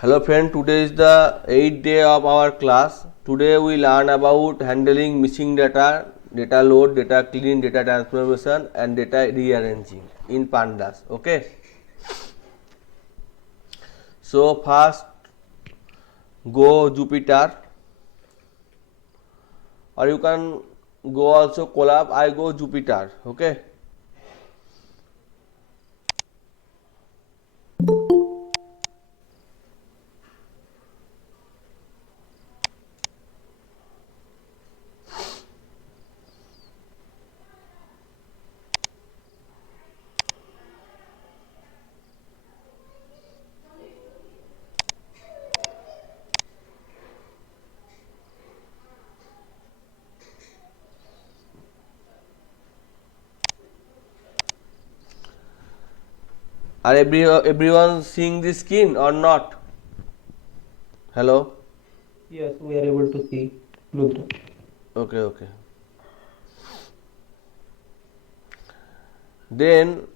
Hello friend, today is the 8th day of our class. Today we learn about handling missing data, data load, data clean, data transformation and data rearranging in pandas. Okay. So first go Jupyter or you can go also Colab. I go Jupyter. Okay. Are everyone seeing the screen or not? Hello? Yes, we are able to see Rudra. Okay. Then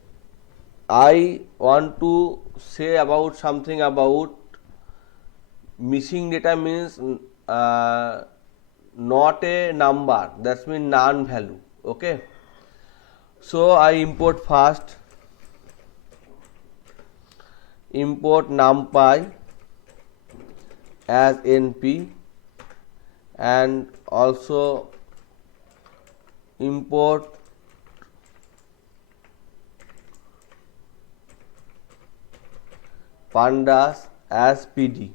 I want to say about something about missing data means not a number, that means non value. Okay. So I import first, import numpy as np and also import pandas as pd.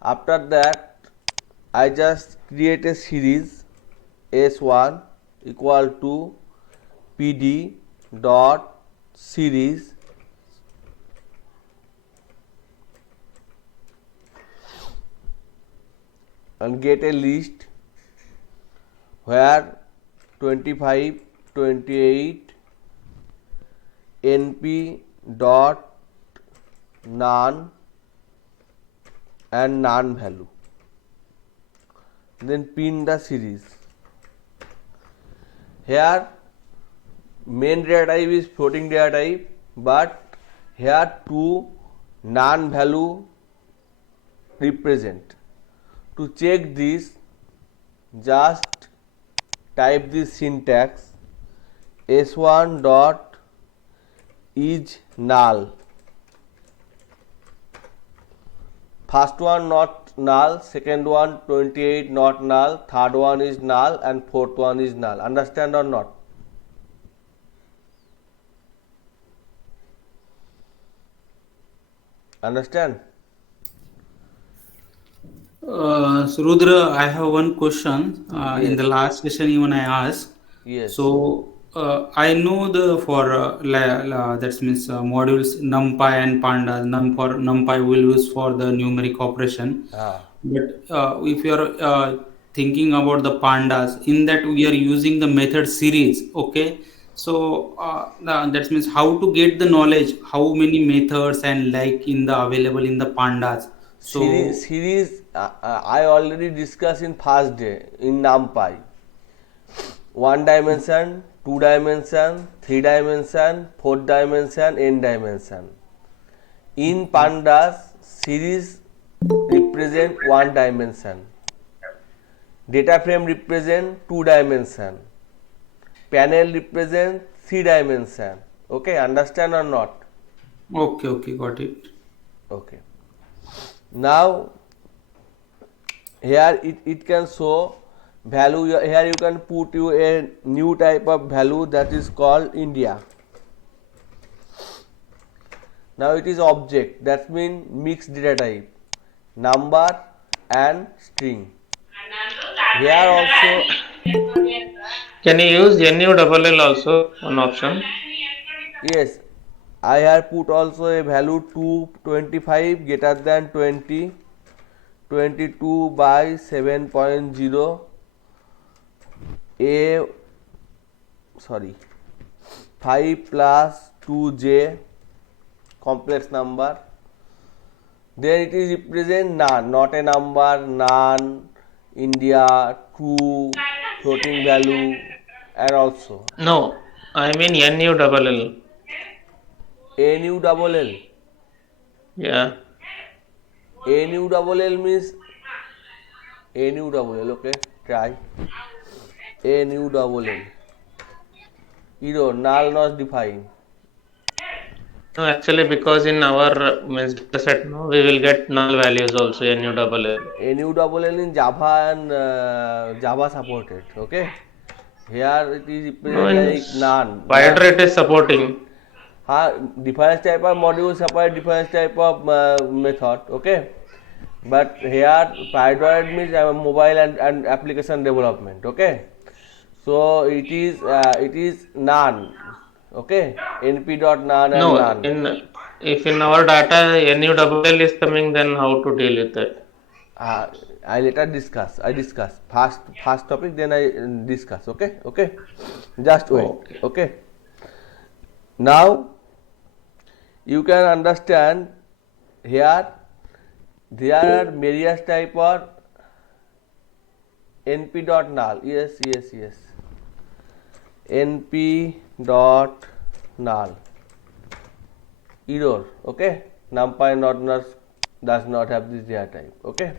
After that I just create a series s1 equal to pd dot series and get a list where 25, 28 np dot none and none value, then pin the series. Here main data type is floating data type, but here two non value represent. To check this, just type this syntax s1 dot is null. First one not null, second one 28 not null, third one is null and fourth one is null. Understand or not? Understand? So Rudra, I have one question. In the Yes. last session, even I asked. Yes. So I know the for that means modules NumPy and Pandas. NumPy will use for the numeric operation. Ah. But if you are thinking about the Pandas, in that we are using the method series. Okay. So that means how to get the knowledge, how many methods and like in the available in the Pandas. So I already discussed in first day in NumPy. One dimension, two dimension, three dimension, fourth dimension, n dimension. In okay. pandas, series represent one dimension. Data frame represent two dimension. Panel represent three dimension. Okay, understand or not? Okay, got it. Okay. Now here it can show value. Here you can put you a new type of value that is called India. Now it is object, that means mixed data type, number and string. Here also, Can you use NU double L also one option? yes, I have put also a value 225 greater than 20, 22 by 7.0, a sorry 5 plus 2j complex number. Then it is represent none, not a number, none, India, true, floating value, and also. No. I mean NULL. NULL. Yeah. NULL means NULL. Okay, try. NULL. Error, null not defined. No, actually, because in our means data set, no, we will get null values also NULL. NULL in Java and Java supported. Okay. Here it is No, represented in like none. Spider it is supporting. Different type of module support different type of method. Okay. But here Python means mobile and application development. Okay. So it is none. Okay. np.none and No, none. in if in our data NULL is coming, then how to deal with that? uh, I later discuss. I discuss first topic, then I discuss. Okay, okay. Just wait. Okay. Okay. Now you can understand here there are various type of np.null. Yes, yes, yes. np.null error. Okay. NumPy not null does not have this data type. Okay.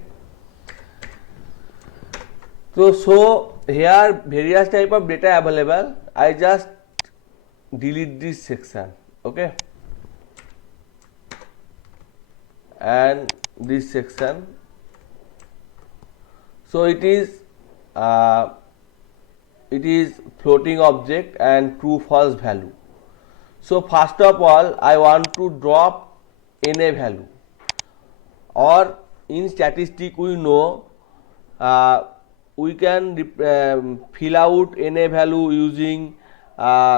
So here various type of data available. I just delete this section. Okay, and this section. So it is floating object and true false value. So first of all I want to drop NA value, or in statistic we know we can fill out NA value using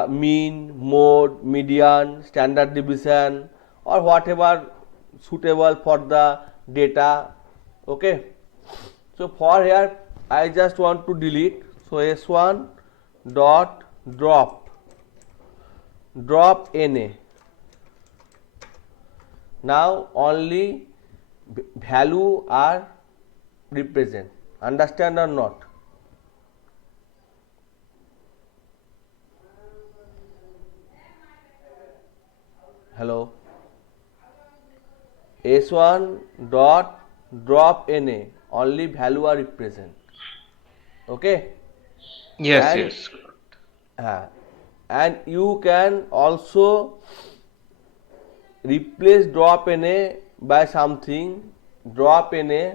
mean, mode, median, standard deviation, or whatever suitable for the data. Okay. So for here I just want to delete. So S1 dot drop NA. Now only value are represent. Understand or not? Hello. S1 dot drop NA, only value are represent. Okay. Yes, And yes. and you can also replace drop NA by something. Drop NA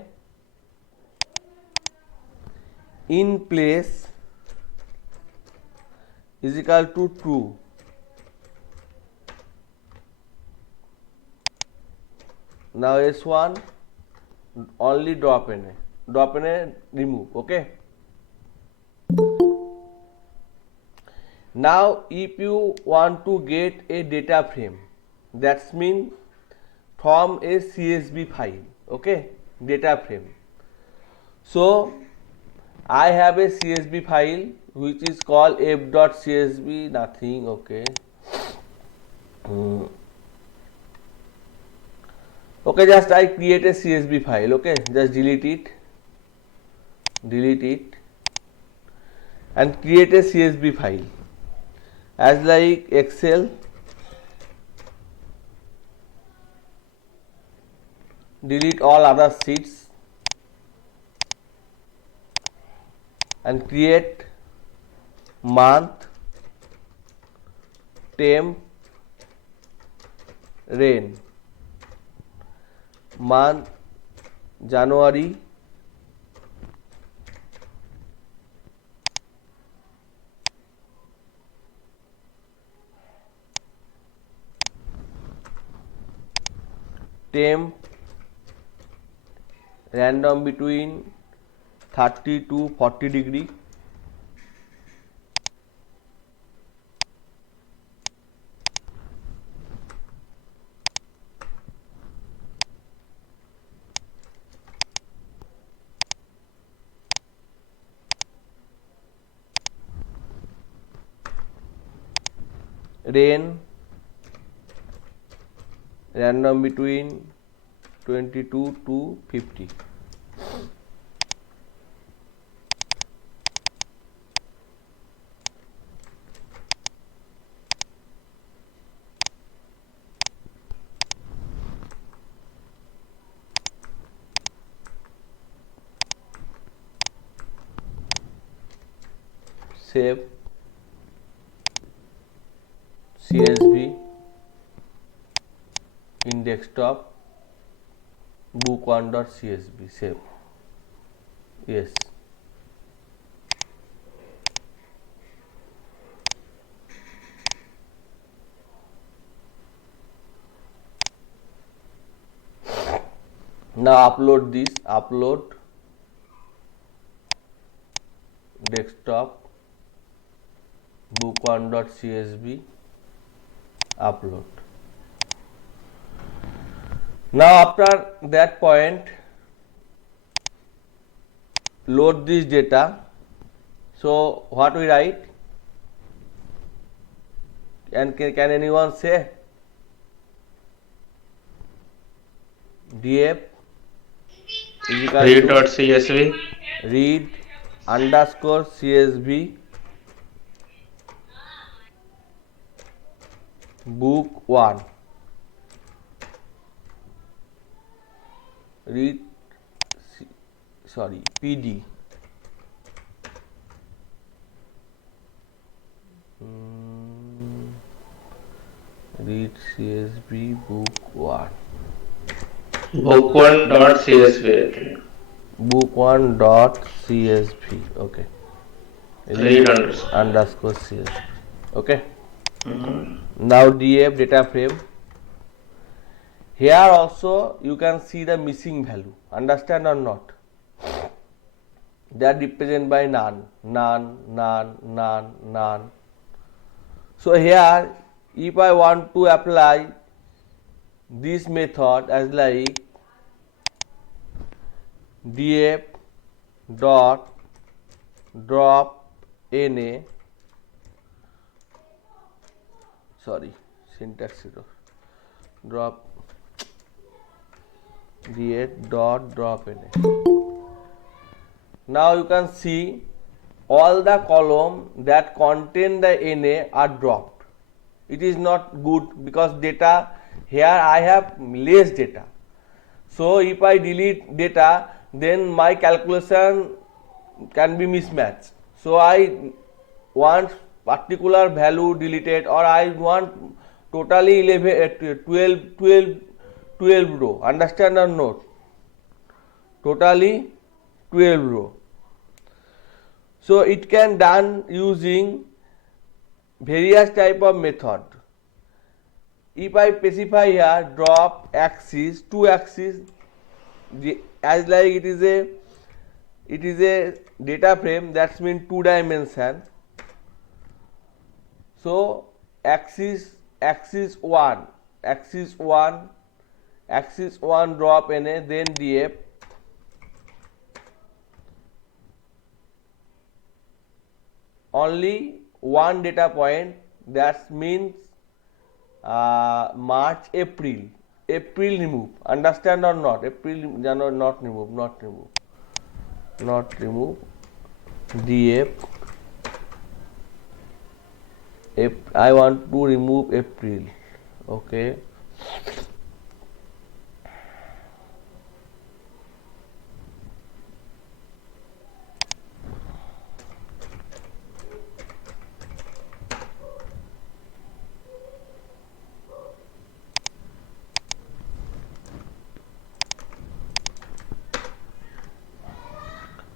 in place is equal to true. Now S1 only drop NA. Drop NA remove. Okay. Now if you want to get a data frame, that's mean from a CSV file. Okay, data frame. So I have a CSV file which is called f.csv, nothing. Okay. Okay, just I create a CSV file. Okay, just delete it and create a CSV file as like Excel. Delete all other sheets and create month, temp, rain. Month January, temp random between 30 to 40 degree. Rain random between 22 to 50. save CSV in desktop book1.csv, save. Yes. Now upload this, upload desktop book1.csv, upload. Now after that point, load this data. So what we write, and can anyone say? df is equal Read to dot CSV. read underscore CSV book 1, read PD read CSV book 1, Book1 dot CSV. I think. book 1 dot CSV. Okay, Read underscore. underscore CSV. Okay, now df data frame. Here also you can see the missing value, understand or not? They are represented by none, none, none, none, none. So here if I want to apply this method as like df dot drop na, sorry, syntax error, drop df dot drop na. Now you can see all the column that contain the na are dropped. It is not good because data here I have less data. So if I delete data, then my calculation can be mismatched. So I want particular value deleted, or I want totally 12 row. Understand or not? Totally 12 row. So it can done using various type of method. If I specify here drop axis, two axis, as like it is a data frame, that's mean 2 dimension. So axis 1 drop na, then df only one data point, that means March, April remove. Understand or not? April, January not remove. df I want to remove April. Okay.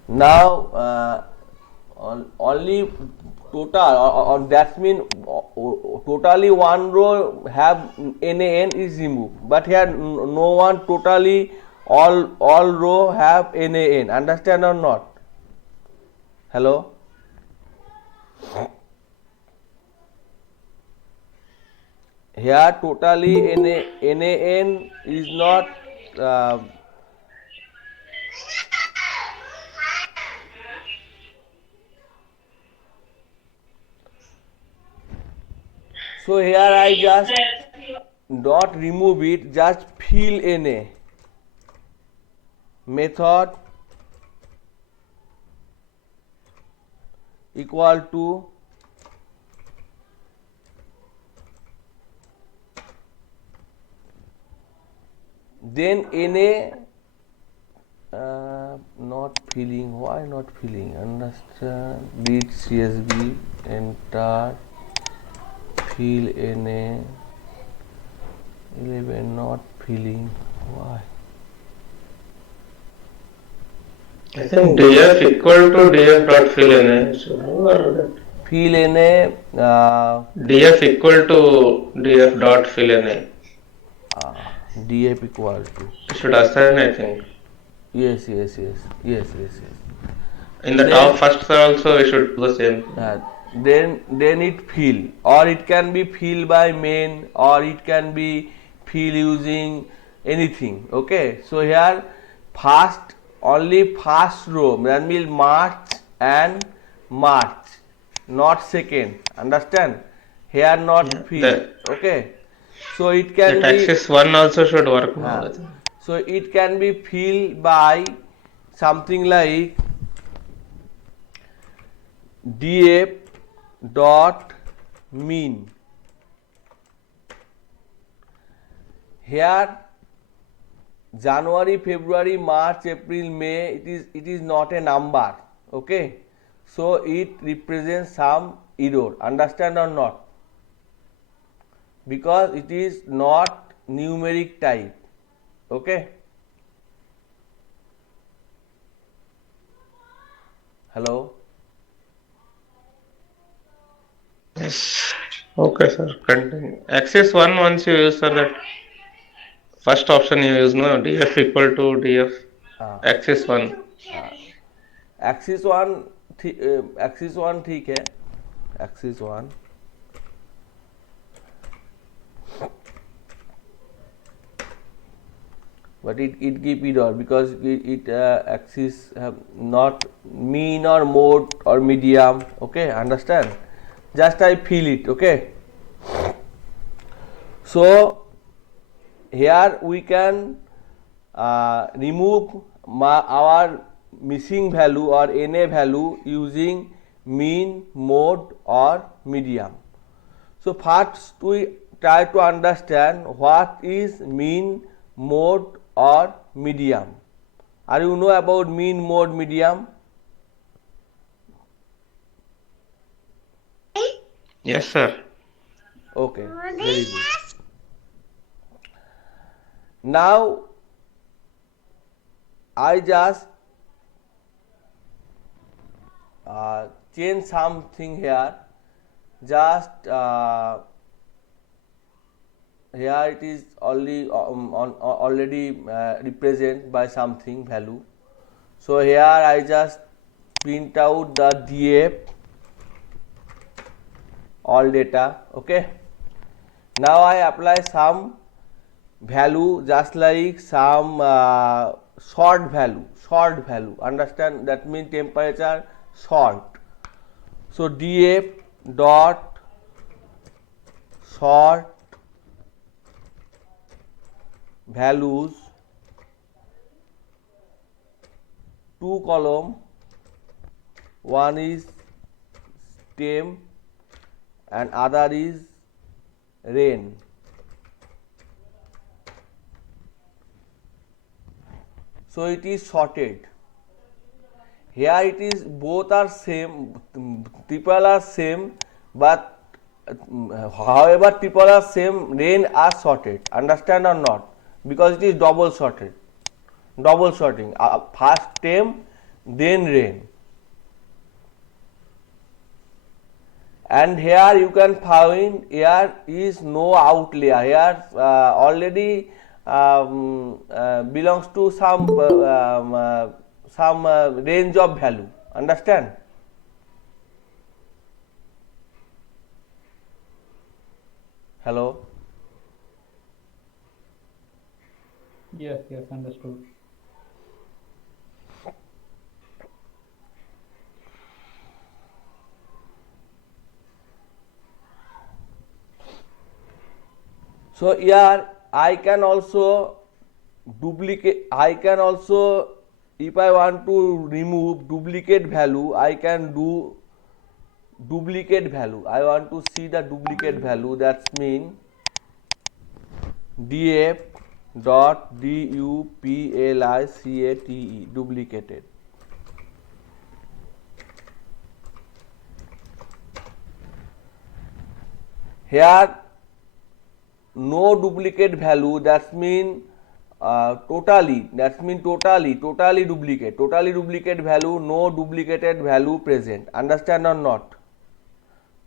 Now only total, or that means totally one row have NaN is removed, but here no one totally all row have NaN. Understand or not? Hello? Here totally NaN is not so here I just not remove it, just fill Na method equal to then Na not filling, why not filling? Understand, read CSV, enter, fill NA, 11 not filling, why? I think df equal to df dot fill na. So or Fill NA, df equal to df dot fill na. df equal to, You should assign, I think. yes. In the Then top first also we should do the same. then it fill, or it can be fill by main, or it can be fill using anything. Okay, so here only first row, that means March and March, not second. Understand? Here not Yeah, fill. Okay, so it the can be taxis one also should work now. I think. so it can be filled by something like df dot mean. Here January, February, March, April, May, it is not a number. Okay, so it represents some error. Understand or not? Because it is not numeric type. Okay. Hello. Okay, sir. Continue. Axis one once you use, sir, that first option you use, no, df equal to df हाँ, axis one. Axis one ठीक है, axis one but it give error because it axis have not mean or mode or medium. Okay, understand? Just I feel it. Okay, so here we can remove our missing value or NA value using mean, mode or medium. So first we try to understand what is mean, mode or medium. Are you know about mean, mode, medium? Yes, sir. Okay, very good. Now I just change something here. Just here it is already represent by something value. So here I just print out the DF all data. Okay. Now I apply some value, just like some short value. Understand? That means temperature short. So df dot short values, 2 column, one is temp and other is rain. So it is sorted. Here it is both are same, triple are same, but however triple are same, rain are sorted. Understand or not? Because it is double sorted. Double sorting. First temp, then rain. And here you can find here is no outlier. Here already belongs to some range of value. Understand? Hello. Yes, understood. So here I can also duplicate. I can also, if I want to remove duplicate value, I can do duplicate value. I want to see the duplicate value. That's mean df dot duplicate duplicated. Here no duplicate value, that mean totally duplicate value, no duplicated value present. Understand or not?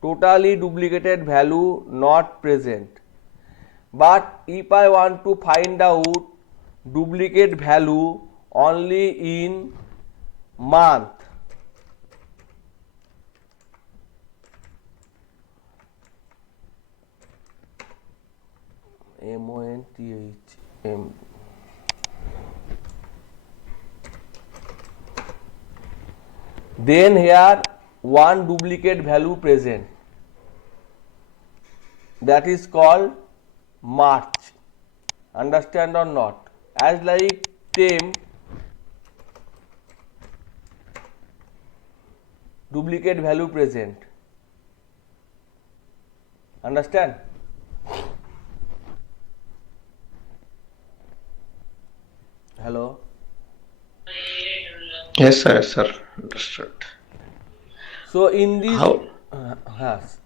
Totally duplicated value not present. But if I want to find out duplicate value only in month, MONTH, then here one duplicate value present, that is called March. Understand or not? As like temp, duplicate value present. Understand? Hello? Yes, sir. Yes, sir. Understood. So in this, How?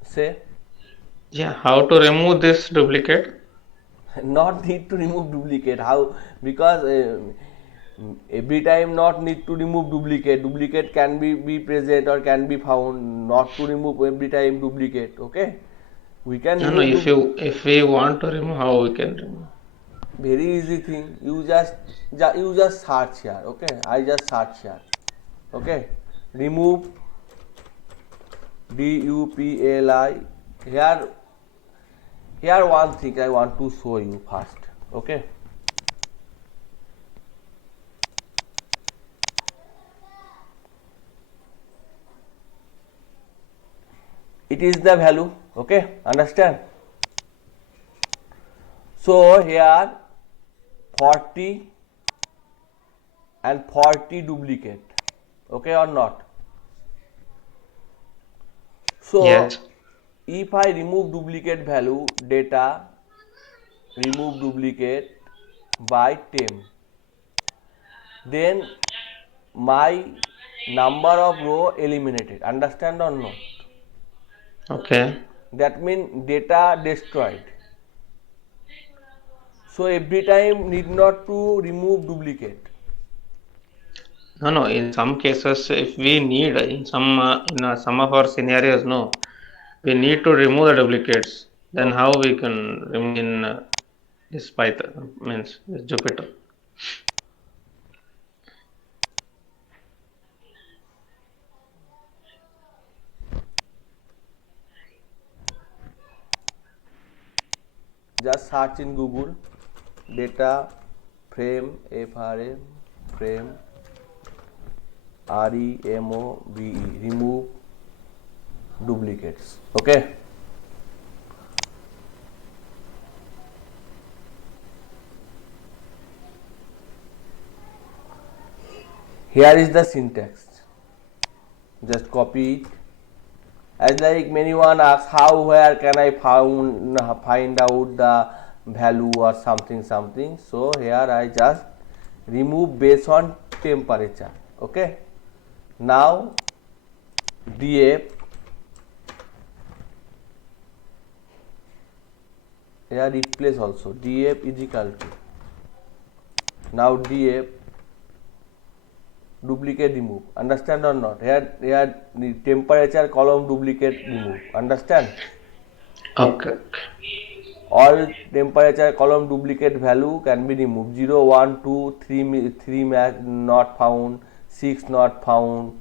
say, Yeah. How to remove this duplicate? not need to remove duplicate. How? Because every time not need to remove duplicate can be present or can be found, not to remove every time duplicate. Okay, we can No, no. remove If we want to remove, how we can remove? very easy thing. You just search here. Okay, I just search here. Okay, remove DUPLI. Here one thing I want to show you first. Okay, it is the value. Okay, understand? So here 40 and 40 duplicate. Okay or not? So Yes. if I remove duplicate value, data, remove duplicate by 10, then my number of row eliminated. Understand or not? Okay. That means data destroyed. So every time need not to remove duplicate. No, no. In some cases, if we need in some of our scenarios, no, we need to remove the duplicates. Then Okay. how we can remove in this Python means this Jupyter? Just search in Google data frame, FRM frame, REMOVE, remove duplicates. Okay. Here is the syntax. Just copy it. As like many one asks, how, where can I find out the value or something. So here I just remove based on temperature. Okay. Now df, here replace also, df is equal to, now df duplicate remove. Understand or not? Here the temperature column duplicate remove. Understand? Okay. All temperature column duplicate value can be removed. 0, 1, 2, 3 not found, 6 not found,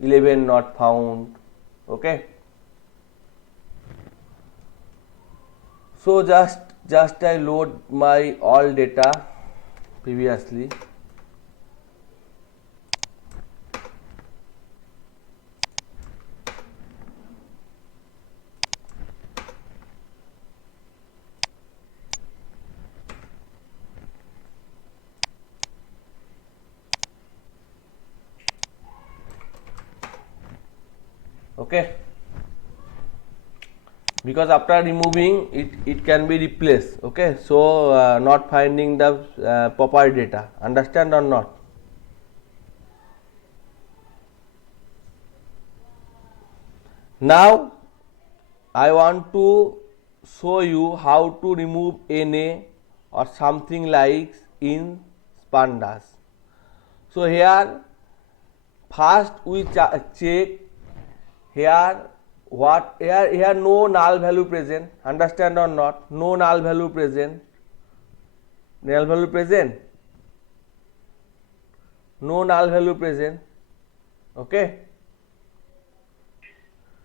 11 not found. Okay. So just I load my all data previously. Okay, because after removing it can be replaced. Okay, so not finding the proper data. Understand or not? Now I want to show you how to remove Na or something like in pandas. So here first we check here what here no null value present, understand or not? No null value present. Null value present, no null value present. Okay,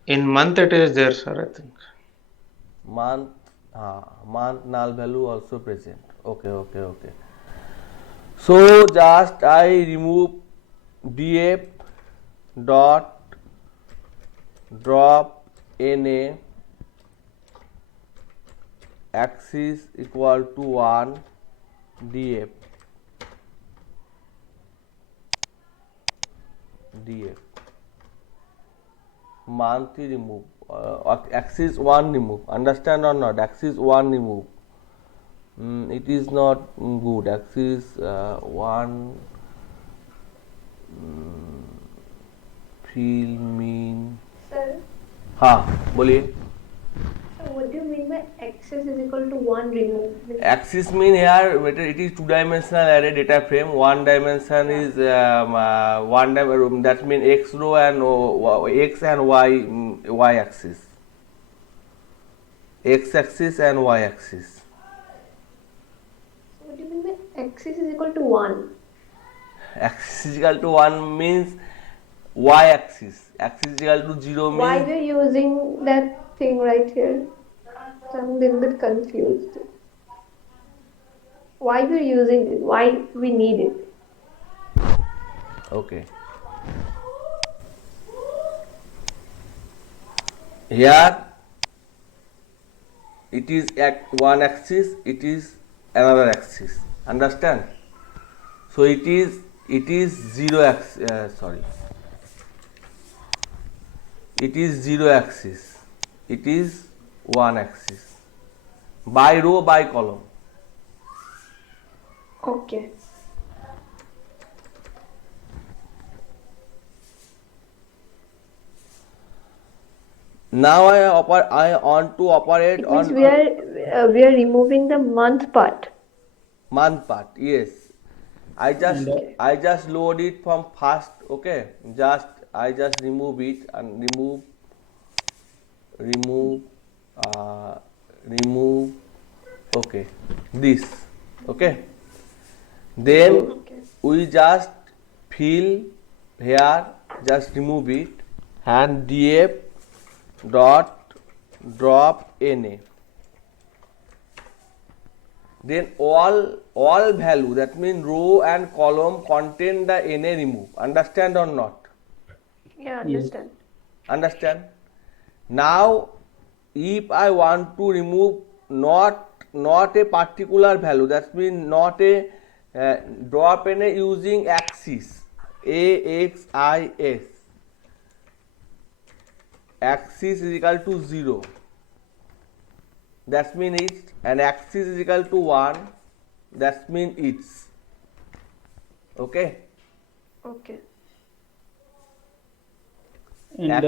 In month it is there, sir, I think. month month null value also present. Okay. So just I remove df dot drop na axis equal to 1 df month remove axis 1 remove, understand or not? Axis 1 remove. It is not good. Axis 1 feel mean. Sir, हाँ बोलिए. so what do you mean by axis is equal to 1 remove? Axis mean here it is 2-dimensional array data frame. One dimension is that means x row and x and y axis. X axis and y axis. So what do you mean by axis is equal to 1? Axis is equal to 1 means y axis. Axis is equal to 0 Why means we're using that thing right here? So I'm a little bit confused. Why we're using it? Why we need it? okay. Here it is at one axis, it is another axis. Understand? So it is 0 axis. Sorry. It is 0 axis. It is 1 axis. By row, by column. Okay. Now I want to operate It means on we are removing the month part. month part. Yes, I just load it from first. Okay, I just remove it and remove. Okay, this. Okay, then Okay. we just fill here. Just remove it and df dot drop na. Then all value, that means row and column contain the na remove. Understand or not? Yeah, understand. Understand? Now if I want to remove not a particular value, that means not a drop na using axis axis. Axis is equal to 0. That means it's and axis is equal to 1. That means it's okay. Okay. And Ac-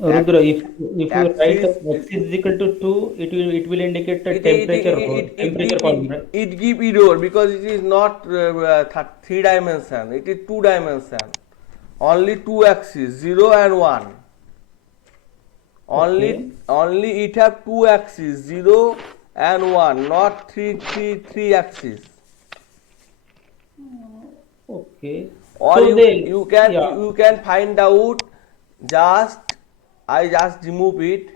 Rudra, if you write axis x is equal to 2, it will indicate the it temperature column, right? it give error because it is not 3 dimension. It is 2 dimension. Only 2 axis, 0 and 1. Only it have 2 axes, 0 and 1, not 3 axis. Okay. Or So you yeah. can find out. I just remove it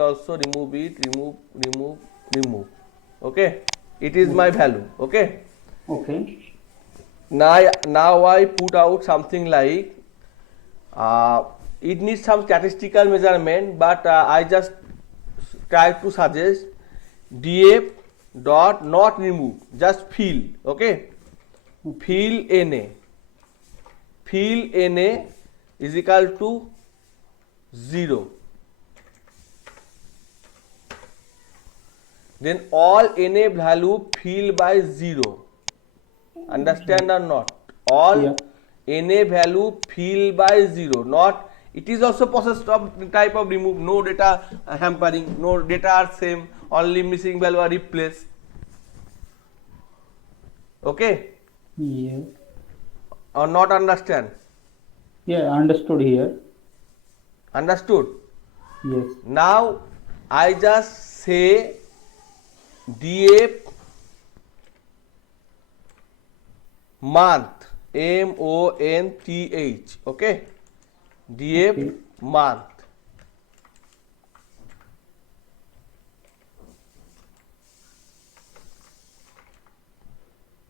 also, remove. Okay, it is my value. Okay, Okay. now I put out something like it needs some statistical measurement, but I just try to suggest df dot not remove, just fill. Okay, fill na is equal to 0. Then all na value fill by 0. Understand or not? All Yeah. na value fill by 0, not It is also process of type of remove, no data hampering, no data are same, only missing value are replaced. Okay, Yes. or not understand? Yeah, understood here. Understood? Yes. Now I just say DF month, MONTH, okay, DF Okay. month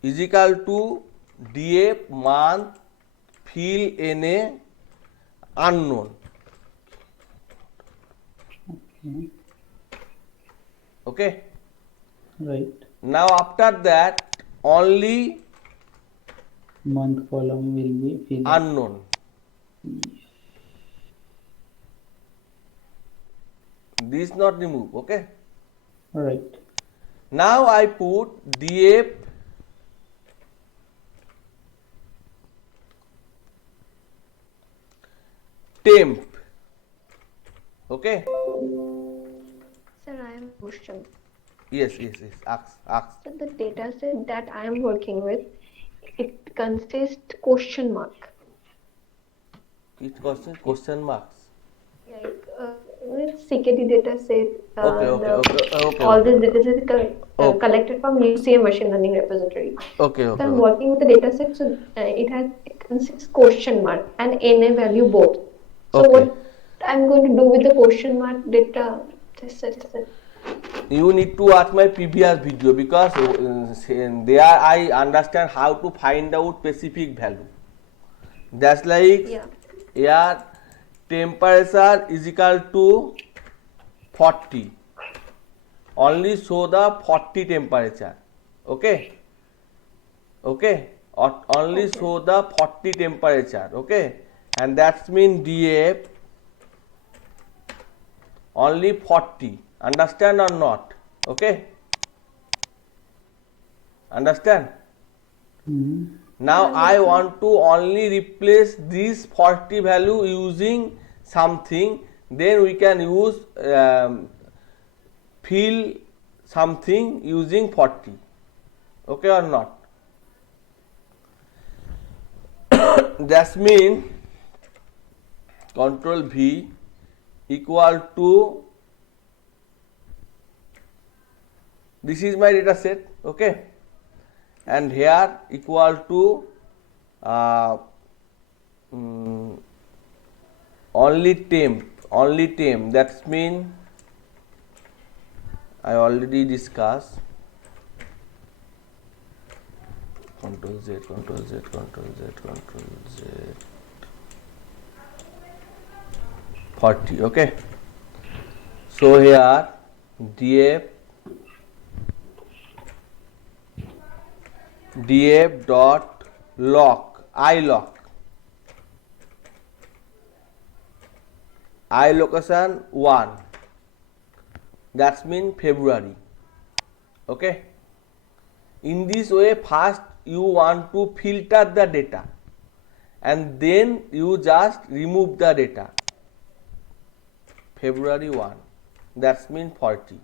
is equal to DF month fill NA unknown. Okay. Okay, Right. now after that only Month column will be filled. unknown. This not remove. Okay, Right. now I put DF temp. Okay, Sir, I have a question. yes, ask. So the data set that I am working with, it consists question mark. It question marks. Like CKD data set, Okay. all these data sets Okay. collected from UCM machine learning repository. Okay. So I'm working with the data set, so it consists question mark and NA value both. So Okay. what I'm going to do with the question mark data set? You need to watch my previous video because there I understand how to find out specific value. That's like Yeah. air temperature is equal to 40. Only show the 40 temperature. Okay. Or only Okay. show the 40 temperature. Okay. And that's mean DF only 40. Understand or not? Okay. Understand? Now Yeah, I understand. want to only replace this 40 value using something, then we can use fill something using 40. Okay or not? That's mean control V equal to, this is my data set, okay, and here equal to only temp, that's mean I already discussed. Control Z 40. Okay, so here df dot lock I location 1, that's mean February. Okay, in this way first you want to filter the data and then you just remove the data. February 1, that's mean 40.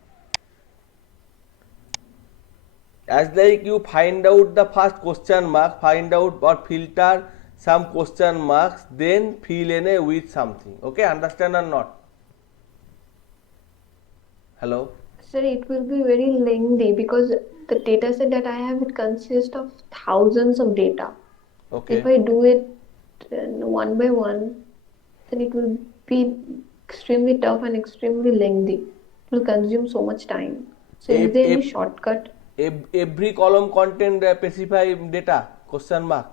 As like you find out the first question mark, find out or filter some question marks, then fill in a with something. Okay, understand or not? Hello? Sir, it will be very lengthy because the data set that I have, it consists of thousands of data. Okay. If I do it one by one, then it will be extremely tough and extremely lengthy. It will consume so much time. So is there any shortcut? Every column contain specify data question mark.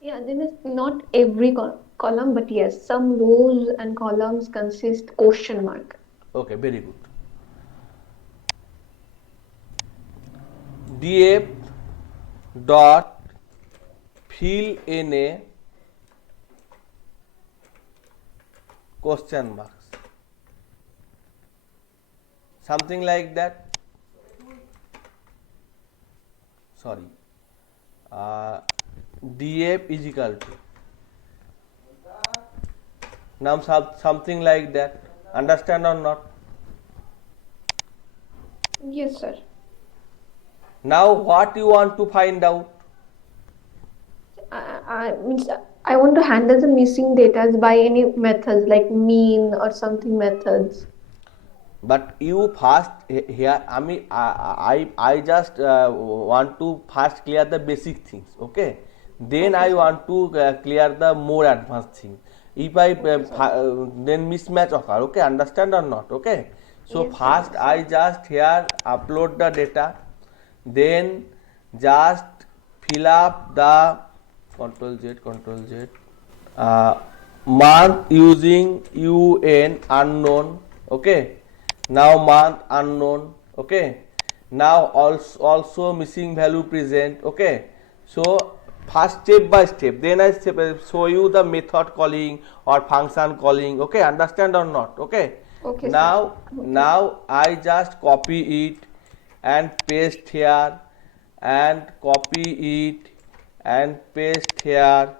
Yeah, then it's not every column, but yes, some rows and columns consist question mark. Okay, very good. df dot fill in a question marks, something like that. Sorry, df is equal to Now something like that. Understand or not? Yes, sir. Now what you want to find out? Means I want to handle the missing data by any methods like mean or something methods. But you first here, I mean, I just want to first clear the basic things, okay? Then I want to clear the more advanced thing. If I then mismatch occur, okay? Understand or not, okay? So Yes, sir. first I just here upload the data, then just fill up the Control Z, month using UN unknown, okay? Now month unknown, okay? Now also missing value present, okay? So first step by step, then I show you the method calling or function calling, okay? Understand or not, okay? Okay, sir. Now Okay. now I just copy it and paste here and copy it and paste here,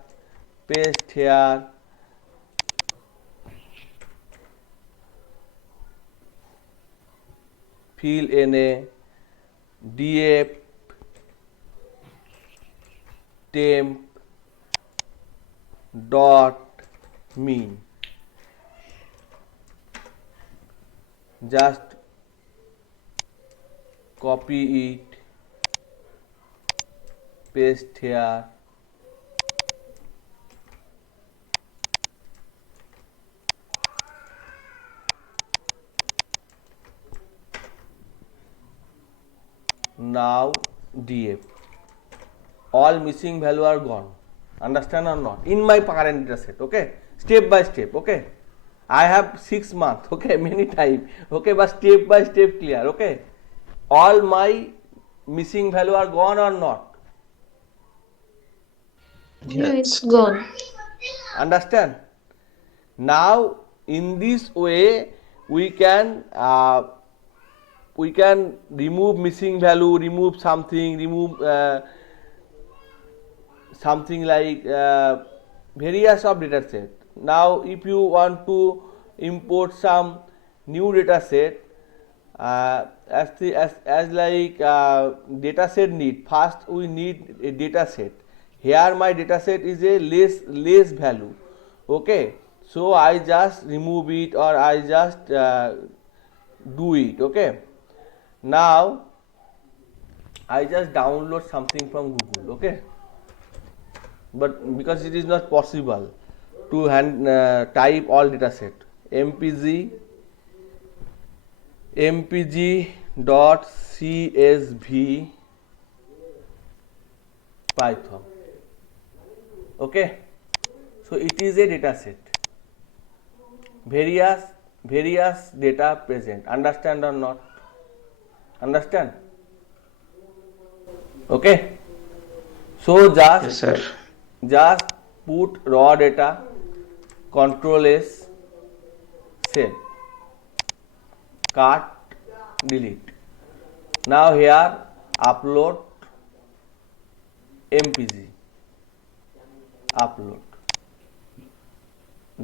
fill NA, df, temp, dot, mean. Just copy it, paste here, now df. All missing value are gone. Understand or not? In my parent data set, okay? Step by step, okay? I have 6 months, okay? Many time, okay? But step by step clear, okay? All my missing value are gone or not? Yeah, it's gone. Understand? Now in this way we can remove missing value, remove something, remove something like various of data set. Now if you want to import some new data set, as like data set need, first we need a data set. Here my data set is a less value, okay? So I just remove it or I just do it, okay? Now I just download something from Google, okay? But because it is not possible to type all data set, mpg.csv python, okay? So it is a data set, various data present. Understand or not? Understand? Okay? So Yes, sir. just put raw data, Control S, save, cut, delete. Now here upload mpg, upload.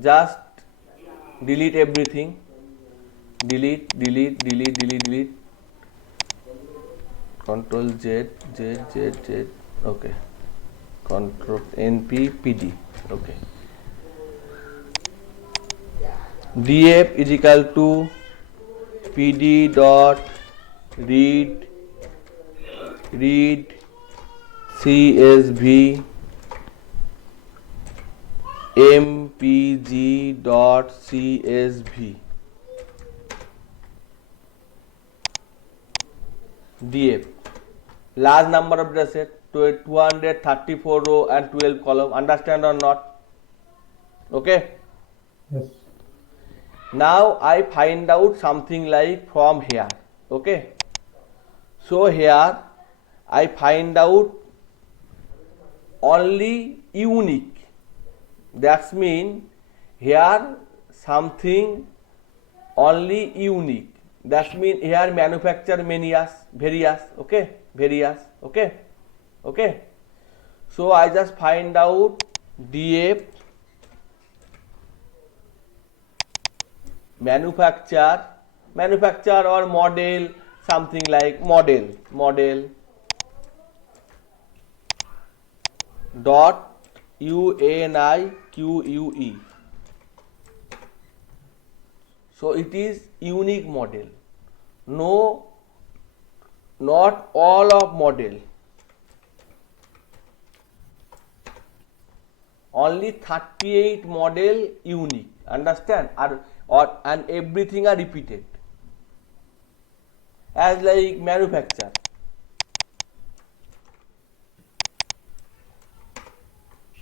Just delete everything, delete. Control Z, okay. Control nppd, okay. df is equal to pd dot read csv mpg dot csv df. Large number of data set, 234 row and 12 column. Understand or not? Okay. Yes. Now I find out something like from here, okay? So here I find out only unique. That's mean here something only unique. That mean here manufacture various, okay? Okay. So I just find out df manufacture or model, something like model dot unique. So it is unique model. No, not all of model. Only 38 model unique. Understand? And everything are repeated. As like manufacture.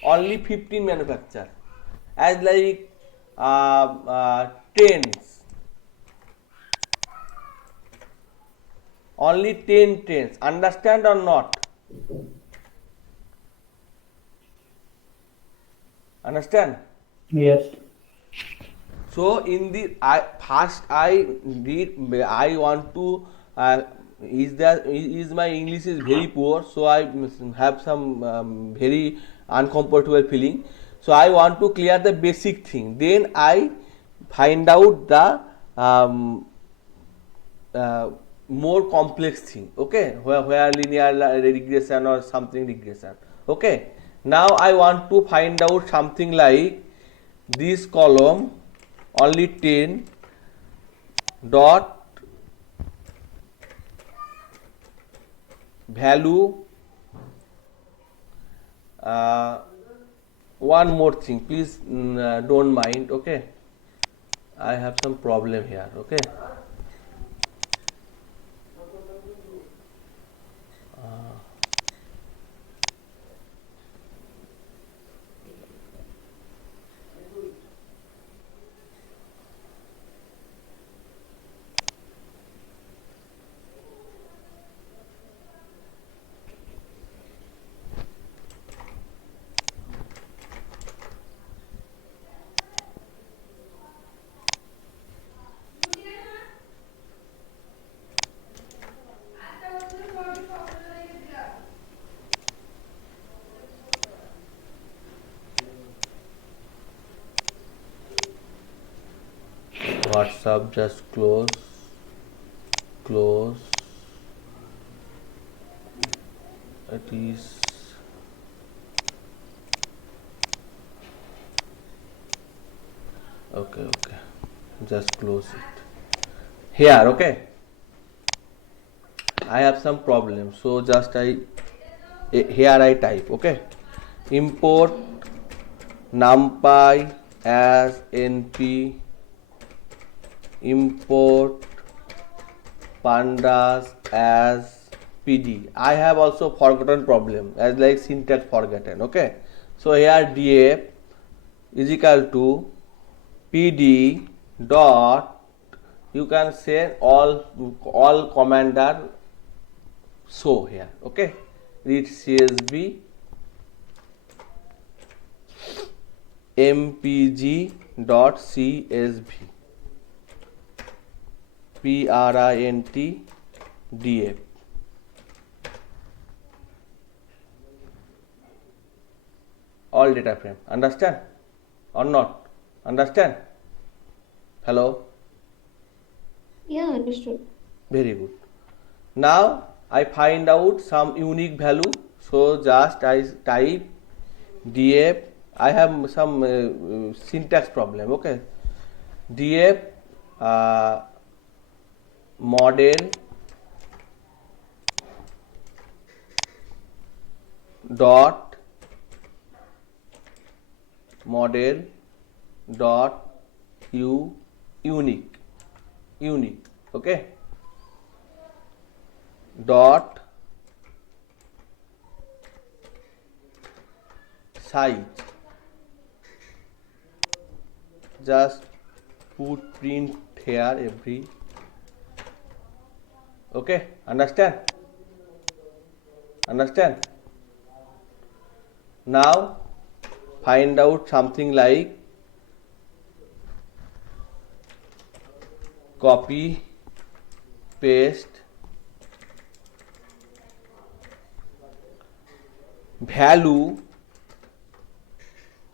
Only 15 manufacture. As like trains. Only 10 trains. Understand or not? Understand? Yes. So in the I want to is my English is very poor, so I have some very uncomfortable feeling. So I want to clear the basic thing. Then I find out the more complex thing. Okay, where linear regression or something regression. Okay, now I want to find out something like this column only 10 dot value. One more thing, please don't mind. Okay, I have some problem here. Okay, WhatsApp just close. It is okay, just close it here. Okay, I have some problem, so just here I type. Okay, import numpy as np, import pandas as pd. I have also forgotten problem as like syntax forgotten. Okay, so here df is equal to pd dot, you can say all command are show here. Okay, read csv mpg dot csv print df. All data frame. Understand or not? Understand? Hello? Yeah, understood. Very good. Now I find out some unique value. So just I type df. I have some syntax problem. Okay, df model dot unique. Okay, dot size, just put print here every. Okay, understand? Now find out something like copy paste value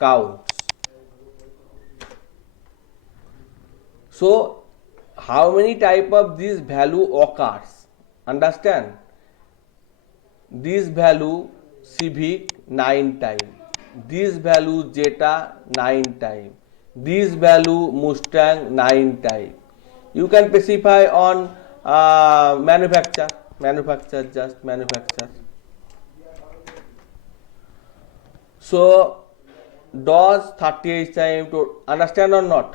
counts. So how many type of this value occurs? Understand? This value Civic 9 time, this value Jetta 9 time, this value Mustang 9 time. You can specify on manufacture, just manufacture. So does 38 time to understand or not?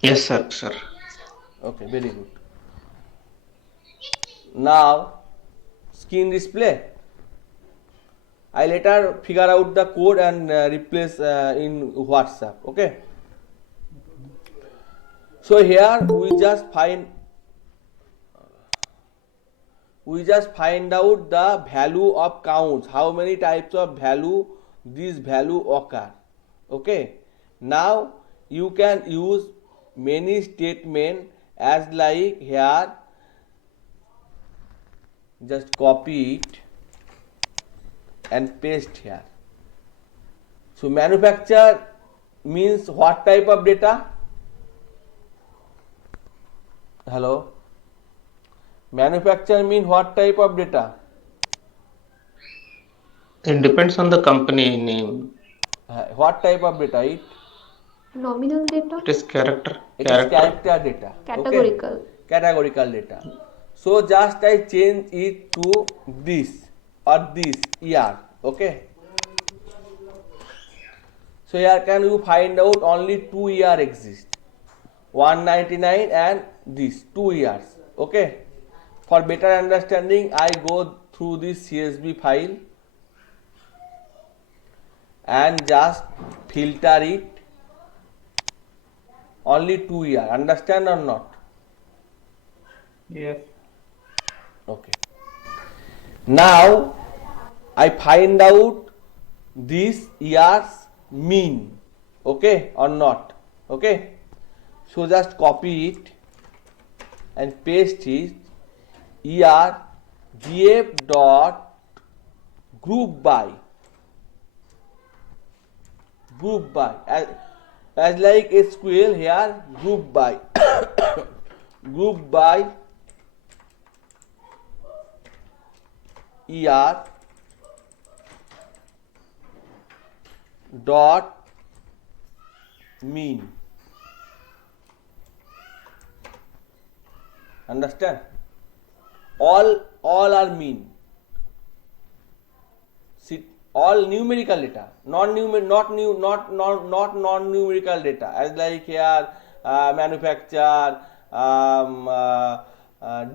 Yes, sir. Okay, very good. Now screen display. I later figure out the code and replace in WhatsApp. Okay. So here we just find out the value of counts. How many types of value this value occur. Okay. Now you can use many statement as like here. Just copy it and paste here. So manufacture means what type of data? Hello? Manufacture mean what type of data? It depends on the company name. What type of data? Nominal data, It is character. It is character data. categorical. Okay? Categorical data. So just I change it to this or this year. Okay. So here can you find out only 2 year exist. 199 and this 2 years. Okay. For better understanding, I go through this CSV file and just filter it. Only 2 year. Understand or not? Yes. Okay. Now I find out this year's mean. Okay or not? Okay. So just copy it and paste it. Year gf dot group by as like SQL here group by group by year dot mean. Understand? All are mean. All numerical data, not non-numerical data, as like here manufacture,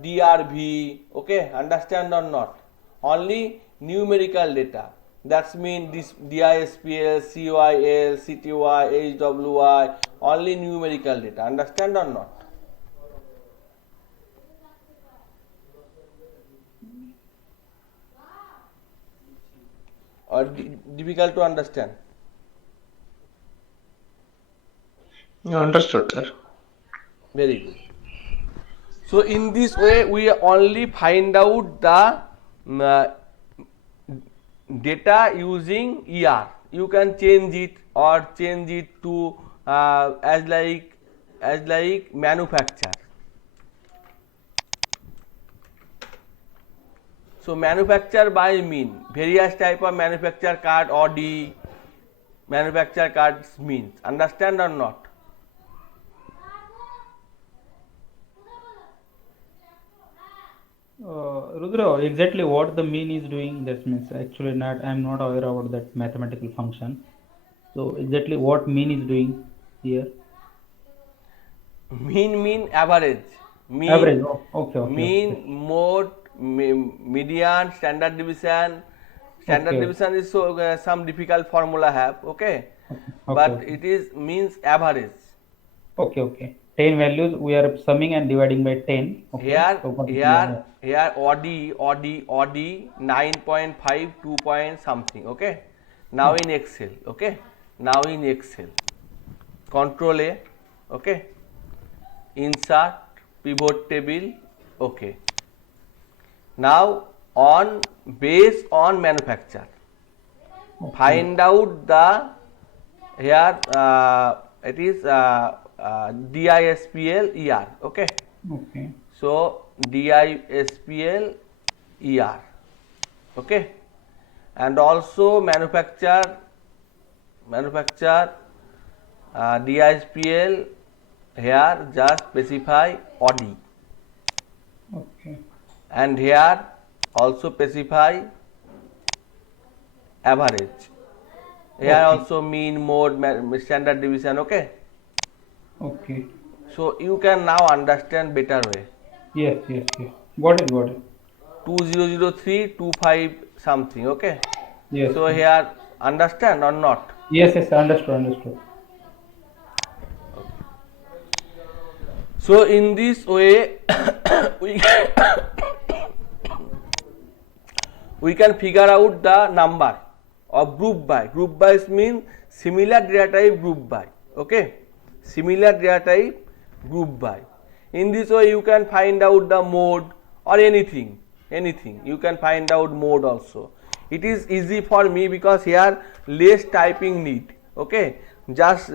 DRV. Okay, understand or not? Only numerical data. That's mean this DISPL, CYL, CTY, HWY, only numerical data. Understand or not? Or difficult to understand? You understood, sir. Very good. So in this way we only find out the data using ER. You can change it or change it to as like manufacture. So manufacture by mean, various type of manufacture card, OD, manufacture cards means. Understand or not? Rudra, exactly what the mean is doing, that means actually not, I'm not aware about that mathematical function. So exactly what mean is doing here? Mean average. Mean, Average. Oh, okay. mean, mode, median, standard deviation. Standard Okay. deviation is so some difficult formula have. Okay, but Okay. it is means average. Okay. 10 values we are summing and dividing by 10. Okay. Here So what is the- OD 9.5 2 point something. Okay, now in Excel. Okay, now in Excel. Control A. Okay, insert pivot table. Okay. Now based on manufacture, find out the here it is DISPL ER. Okay, Okay. so DISPL ER. Okay, and also manufacture DISPL here just specify OD, Okay. and here also specify average. Here Okay. also mean, mode, standard deviation. Okay, Okay. so you can now understand better way. Yes, yes, yes. Got it, got it. 200325 something. Okay, Yes, so yes. here understand or not? Yes, yes, understood, understood. So in this way we we can figure out the number of group by. Group by means similar data type group by. Okay, similar data type group by. In this way you can find out the mode or anything you can find out mode also. It is easy for me because here less typing need. Okay, just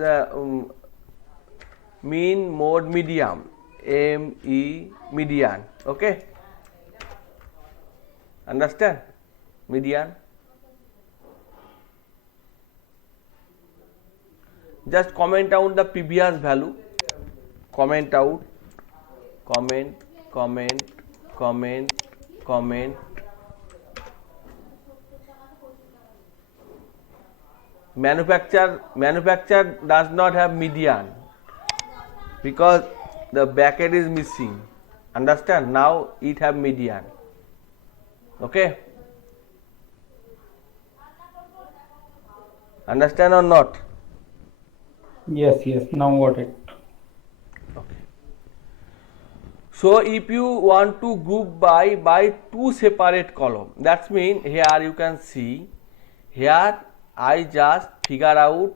mean, mode, median, median. Okay, understand? Median. Just comment out the previous value. Comment out. Comment. Manufacturer does not have median because the bracket is missing. Understand? Now it have median. Okay, understand or not? Yes, yes. Now got it. Okay, so if you want to group by two separate column, that's mean here you can see, here I just figure out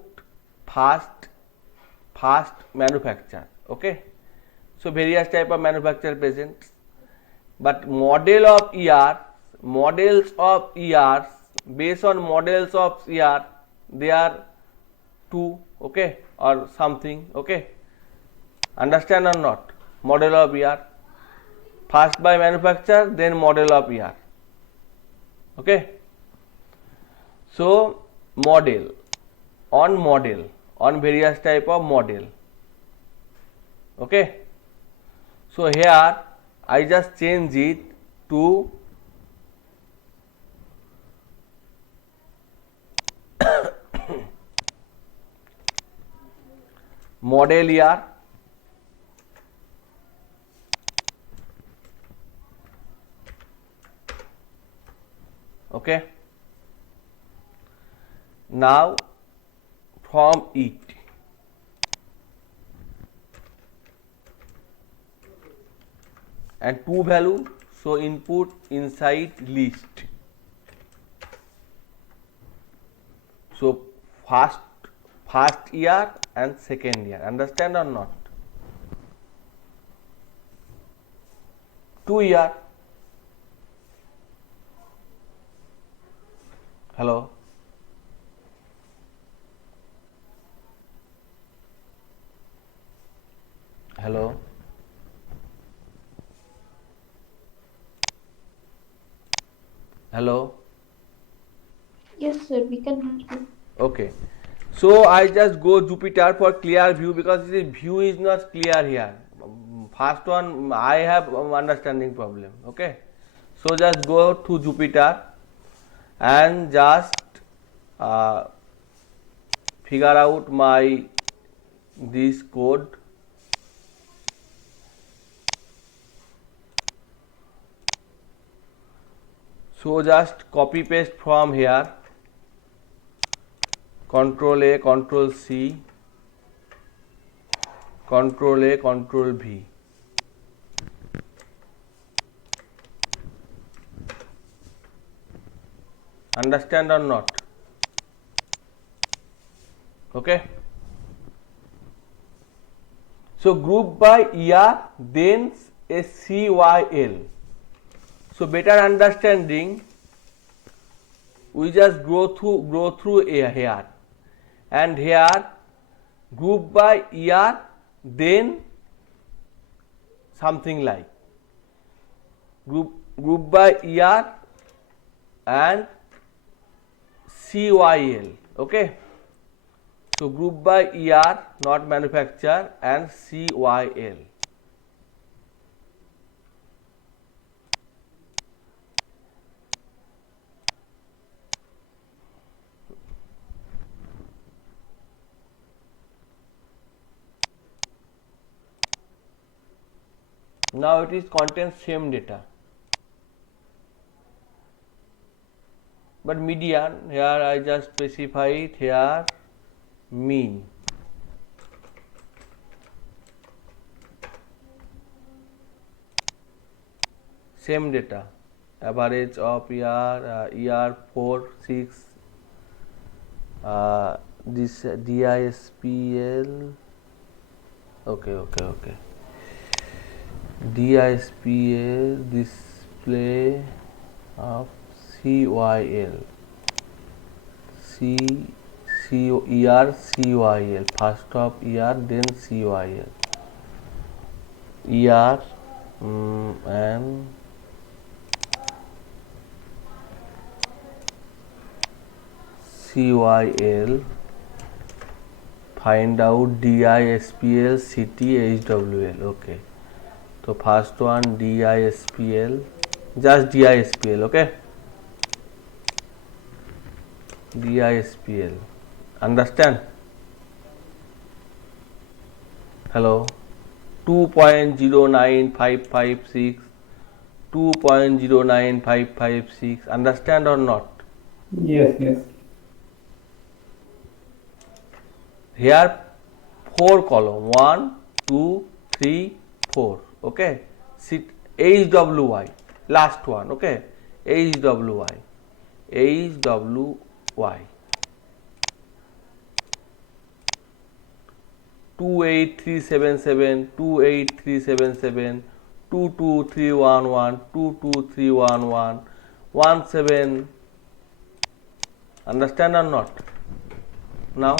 first manufacturer. Okay, so various type of manufacturer present, but models of ERs, based on models of ER, they are two. Okay, or something. Okay, understand or not? Model of ER, first by manufacturer, then model of ER. Okay, so model on various type of model. Okay, so here I just change it to model ER. Okay, now from it and two value, so input inside list. So first year and second year. Understand or not? 2 year. Hello. Hello. Hello. Yes, sir, we can hear you. Okay, so I just go Jupyter for clear view because the view is not clear here. First one I have understanding problem. Okay, so just go to Jupyter and just figure out my this code. So just copy paste from here, Control A, Control C, Control A, Control V. Understand or not? Okay. So group by ER, then a CYL. So better understanding, we just go through here. and here group by year, then something like group by year and CYL. Okay, so group by year, not manufacturer, and CYL. Now it is contains same data, but median here I just specify it here, mean. Same data, average of year 4, 6, this DISPL. Okay. DISPL display of CYL, year CYL, first of year, then CYL, year and CYL, find out DISPL, CT, HWL. Okay, so first one DISPL, just DISPL. Okay, DISPL, understand? Hello, 2.09556, 2.09556, understand or not? Yes. Here 4 column, 1, 2, 3, 4. Okay, HWY, last one. Okay, HWY, 28377, 28377, 22311, 22311, 17. Understand or not? Now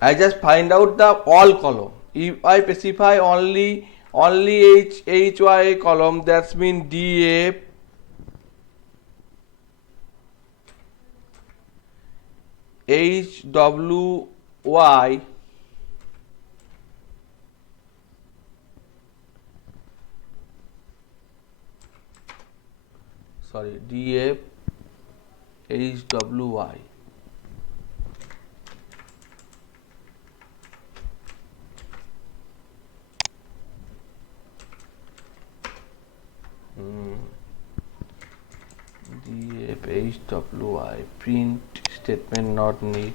I just find out the all column. If I specify only HY column, that's mean DF, HWY, sorry, DF, HWY. DF, HWY, print statement not need.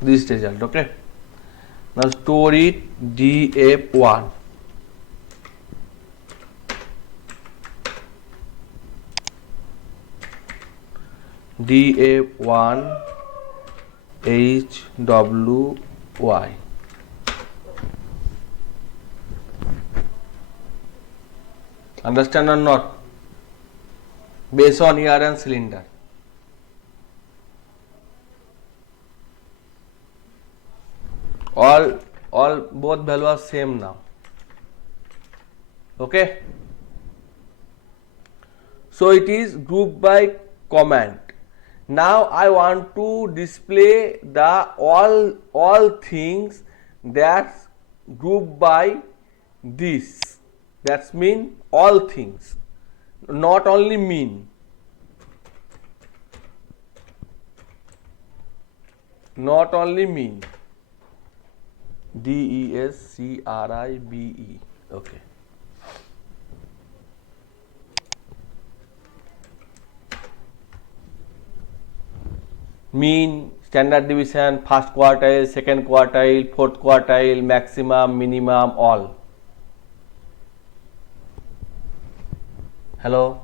This result. Okay, now store it DF1. DF1 HWY. Understand or not? Based on year and cylinder. All both value are same now. Okay. So it is group by command. Now I want to display the all things that's grouped by this. That's mean all things, not only mean. Not only mean. DESCRIBE. Okay. Mean, standard deviation, first quartile, second quartile, fourth quartile, maximum, minimum, all. Hello.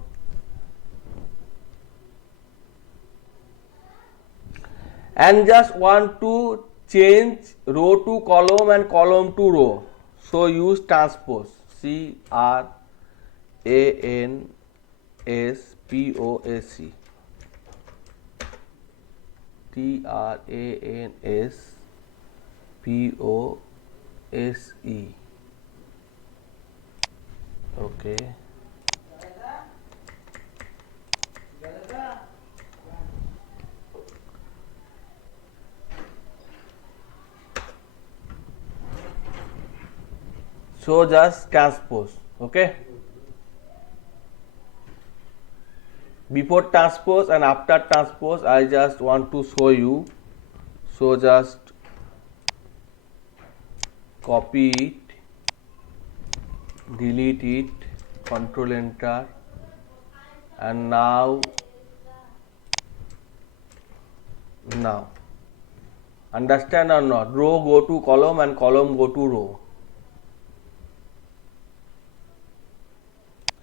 And just want to change row to column and column to row. So use transpose. TRANSPOSE. TRANSPOSE. Okay. So just transpose. Okay. Before transpose and after transpose, I just want to show you. So just copy it, delete it, control enter, and now understand or not? Row go to column and column go to row.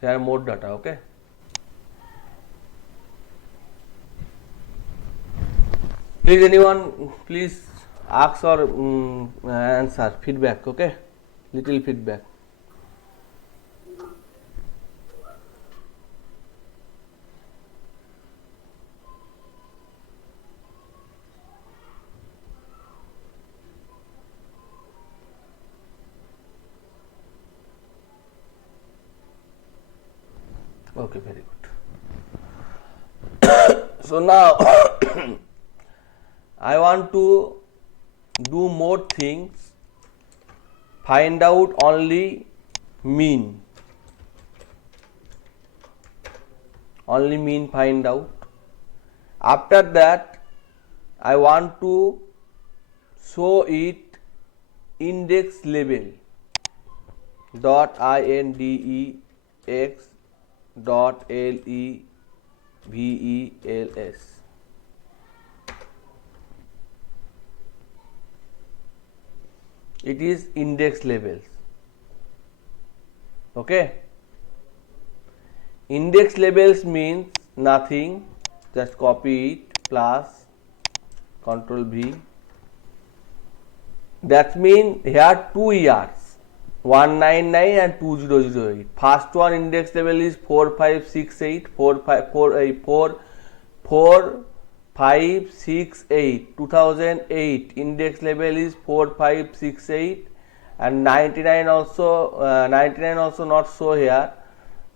Here are more data. Okay. Please anyone, please ask or answer feedback. Okay, little feedback. Okay, very good. So now I want to do more things. Find out only mean. Only mean find out. After that, I want to show it index level. .index.levels. It is index levels. Okay. Index levels means nothing. Just copy it plus Control V. That means here 2 years. 199 and 2008. First one index level is 4568, 4568. 2008 index level is 4568, and 99 also not so here.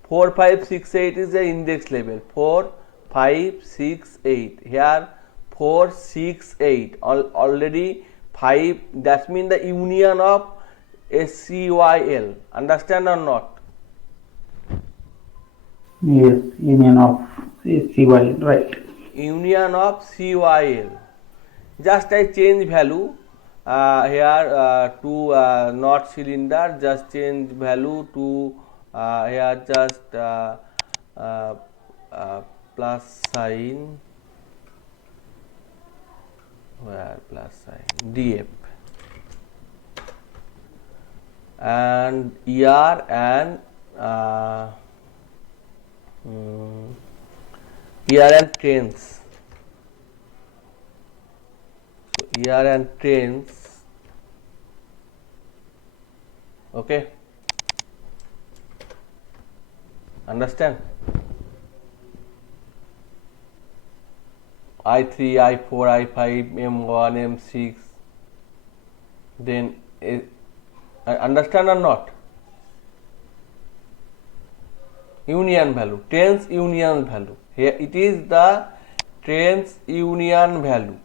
4568 is the index level. 4568 here 468 already 5. That means the union of SCYL. Understand or not? Yes, union of CY, right. Union of CYL. Just I change value here to not cylinder. Just change value to here just plus sign. Where plus sign? DF. And year and trends. So year and trends. Okay. Understand? I3, I4, I5, M1, M6. Then understand or not? Union value, trends union value. Here it is the trends union value.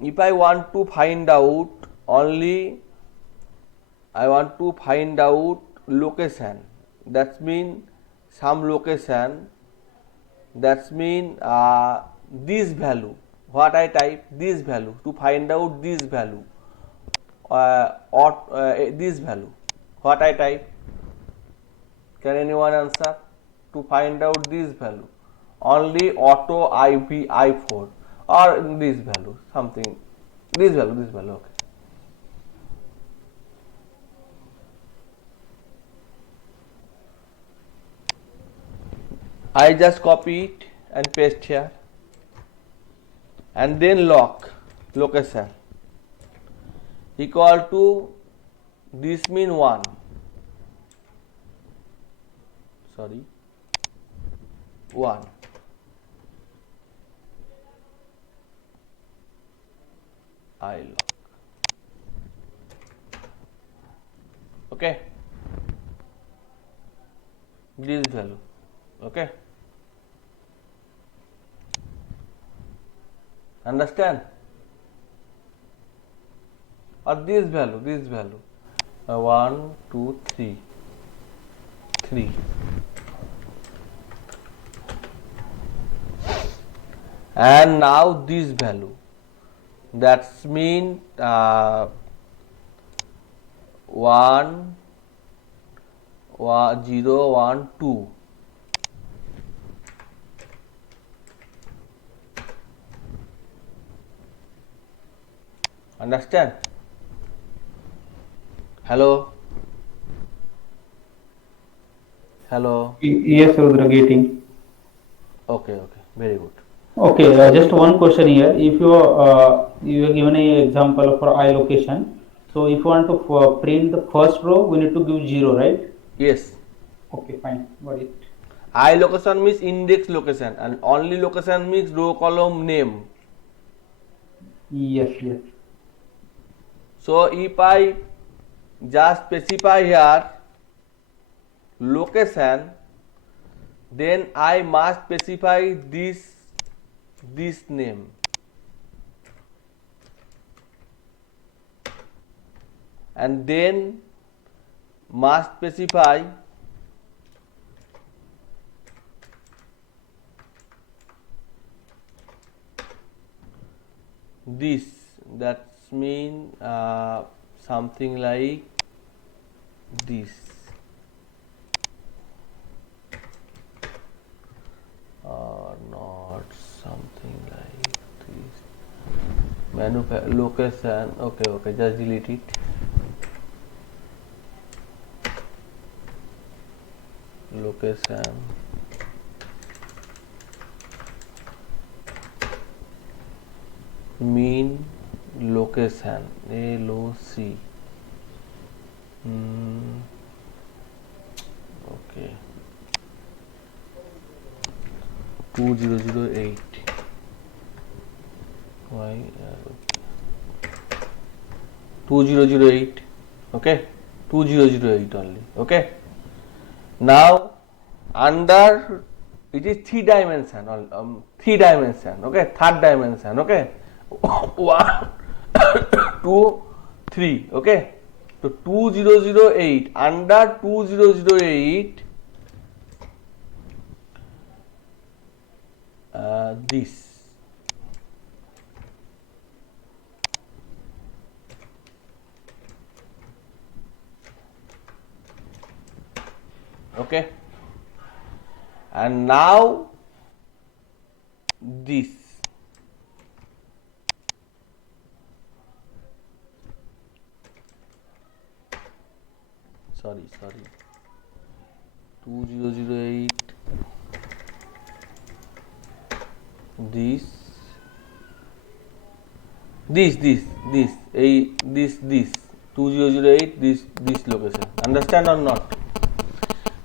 If I want to find out only, I want to find out location. That means some location. That means this value. What I type this value to find out this value or this value. What I type? Can anyone answer? To find out this value. only auto IV I4 or this value something, this value. Okay. I just copy it and paste here, and then location equal to this mean 1, sorry 1, I lock. Okay, this value. Okay, understand? Or this value 1 2 3, and now this value, that's mean 1 0 1 2. Understand? Hello? Yes, Rudra, getting. Okay, very good. Okay, just one question here. If you are given a example for I location, so if you want to print the first row, we need to give 0, right? Yes, Okay, fine, got it. I location means index location, and only location means row column name. Yes, yes. So if I just specify here location, then I must specify this name, and then must specify this, that's mean something like this, or not something like this. Location. Okay, just delete it. Location mean location, LOC. Okay, 2008. Why 2008? Okay, 2008 only. Okay, now under it is 3 dimension, 3 dimension. Okay, third dimension. Okay, 1 2 3. Okay, so 2008, under 2008 this. Okay, and now this. Sorry 2008 this a this 2008 this location. Understand or not?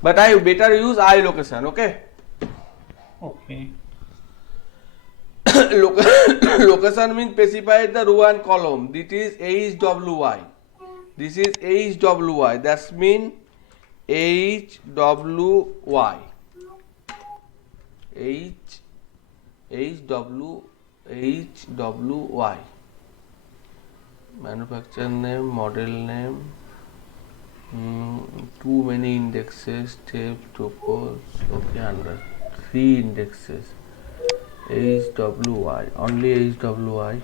But I better use I location. Okay. Okay. Location means specify the row and column. This is HWY. This is HWY. That's mean HWY. HWY. Manufacturer name, model name. Too many indexes, steps, topos. Okay, under 3 indexes. HWY, only HWY.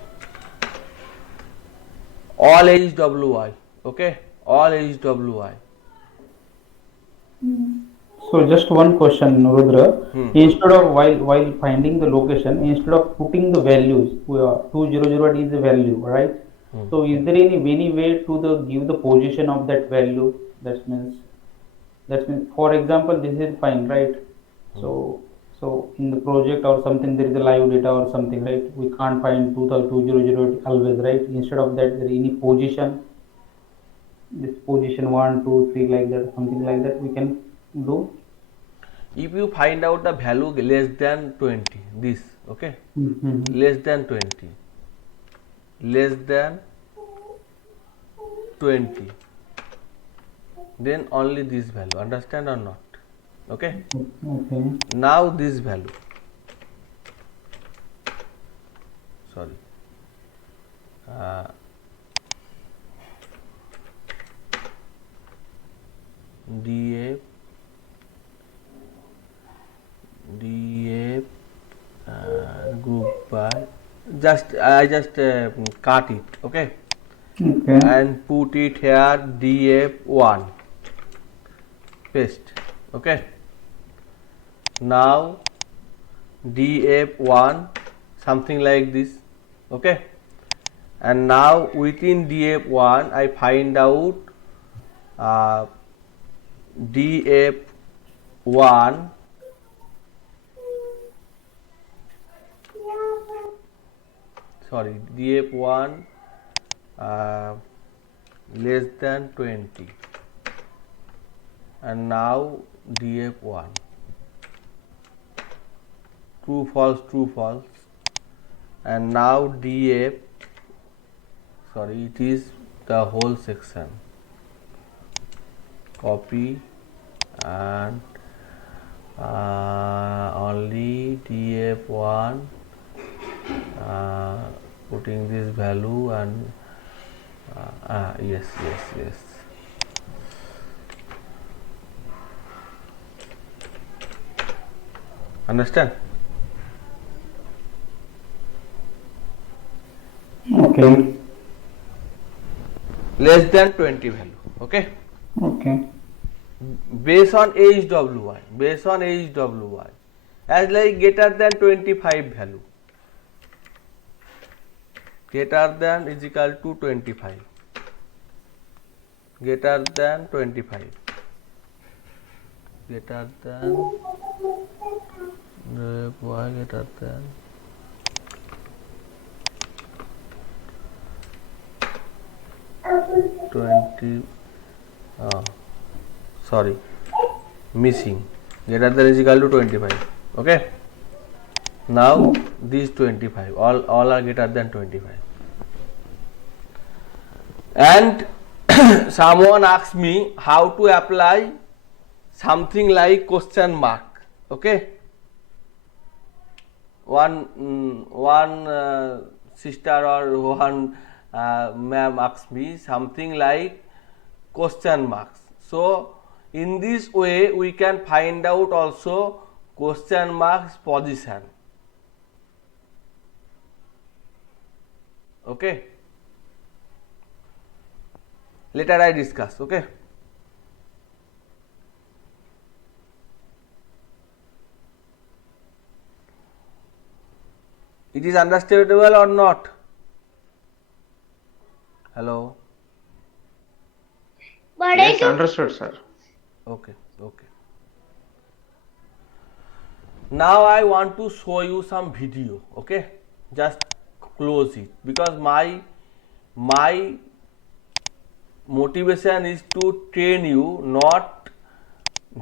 All HWY. Okay, all HWY. So just one question, Rudra. Hmm. Instead of while finding the location, instead of putting the values, 200 is the value, right? So is there any way to the give the position of that value? That means for example, this is fine, right? So in the project or something there is a live data or something, right? We can't find 200 always, right? Instead of that, there any position, this position 1, 2, 3 like that, something like that we can do. If you find out the value less than 20, this, okay, Mm-hmm. less than 20, less than 20, then only this value, understand or not? Okay, Okay. now this value, sorry, uh, DF group by, I just cut it, okay, Okay. and put it here DF1, paste, okay. Now DF1 something like this, okay, and now within DF1 I find out uh, DF1 sorry DF1 uh, less than 20, and now DF1 true false, and now DF, sorry, it is the whole section, copy, and only DF1 putting this value, and yes, understand? Okay. Less than 20 value, okay, Okay. based on HWY, as like greater than 25 value, greater than is equal to 25, greater than 25, greater than y greater than 20, sorry, missing, greater than is equal to 25, okay. Now these 25 all are greater than 25, and someone asked me how to apply something like question mark, okay. One sister or one ma'am asked me something like question marks. So in this way we can find out also question marks position, okay. Later I discuss, okay. It is understandable or not? Hello. Yes, understood, sir. Okay. Now I want to show you some video, okay. Just close it, because my motivation is to train you, not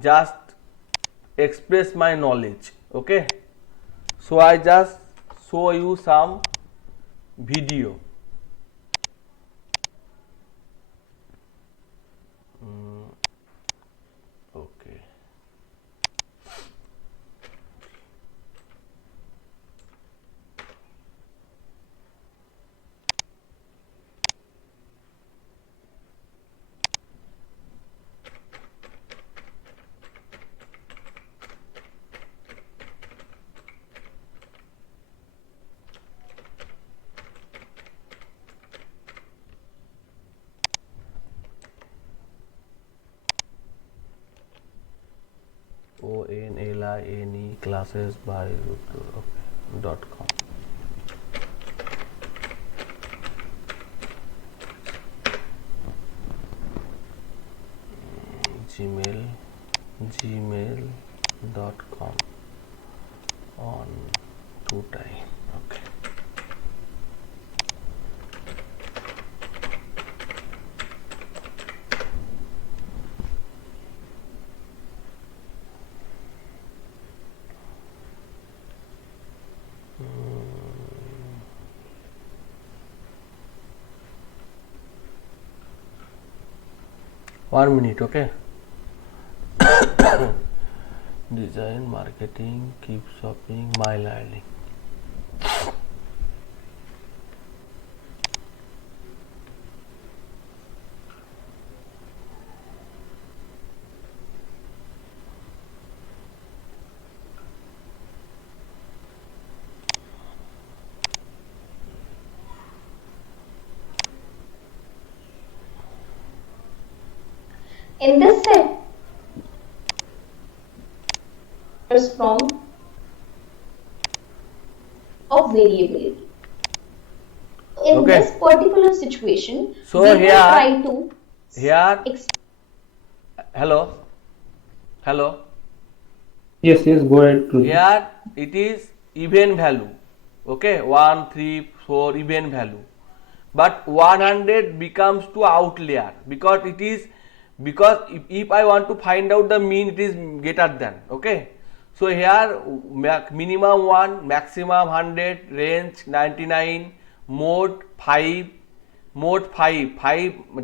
just express my knowledge, okay. So I just show you some video. Okay. CONLINE classes by .com. gmail.com on 2 time. Okay. One minute, okay. Design, marketing, keep shopping, my learning. In this set, from of variability. In Okay. this particular situation, So we will here- try to Here, ex- hello. Yes, go ahead. Rudraj. Here it is even value. Okay, 1, 3, 4 even value. But 100 becomes to outlier because it is if I want to find out the mean, it is greater than. Okay. So here minimum 1, maximum 100, range 99, mode 5,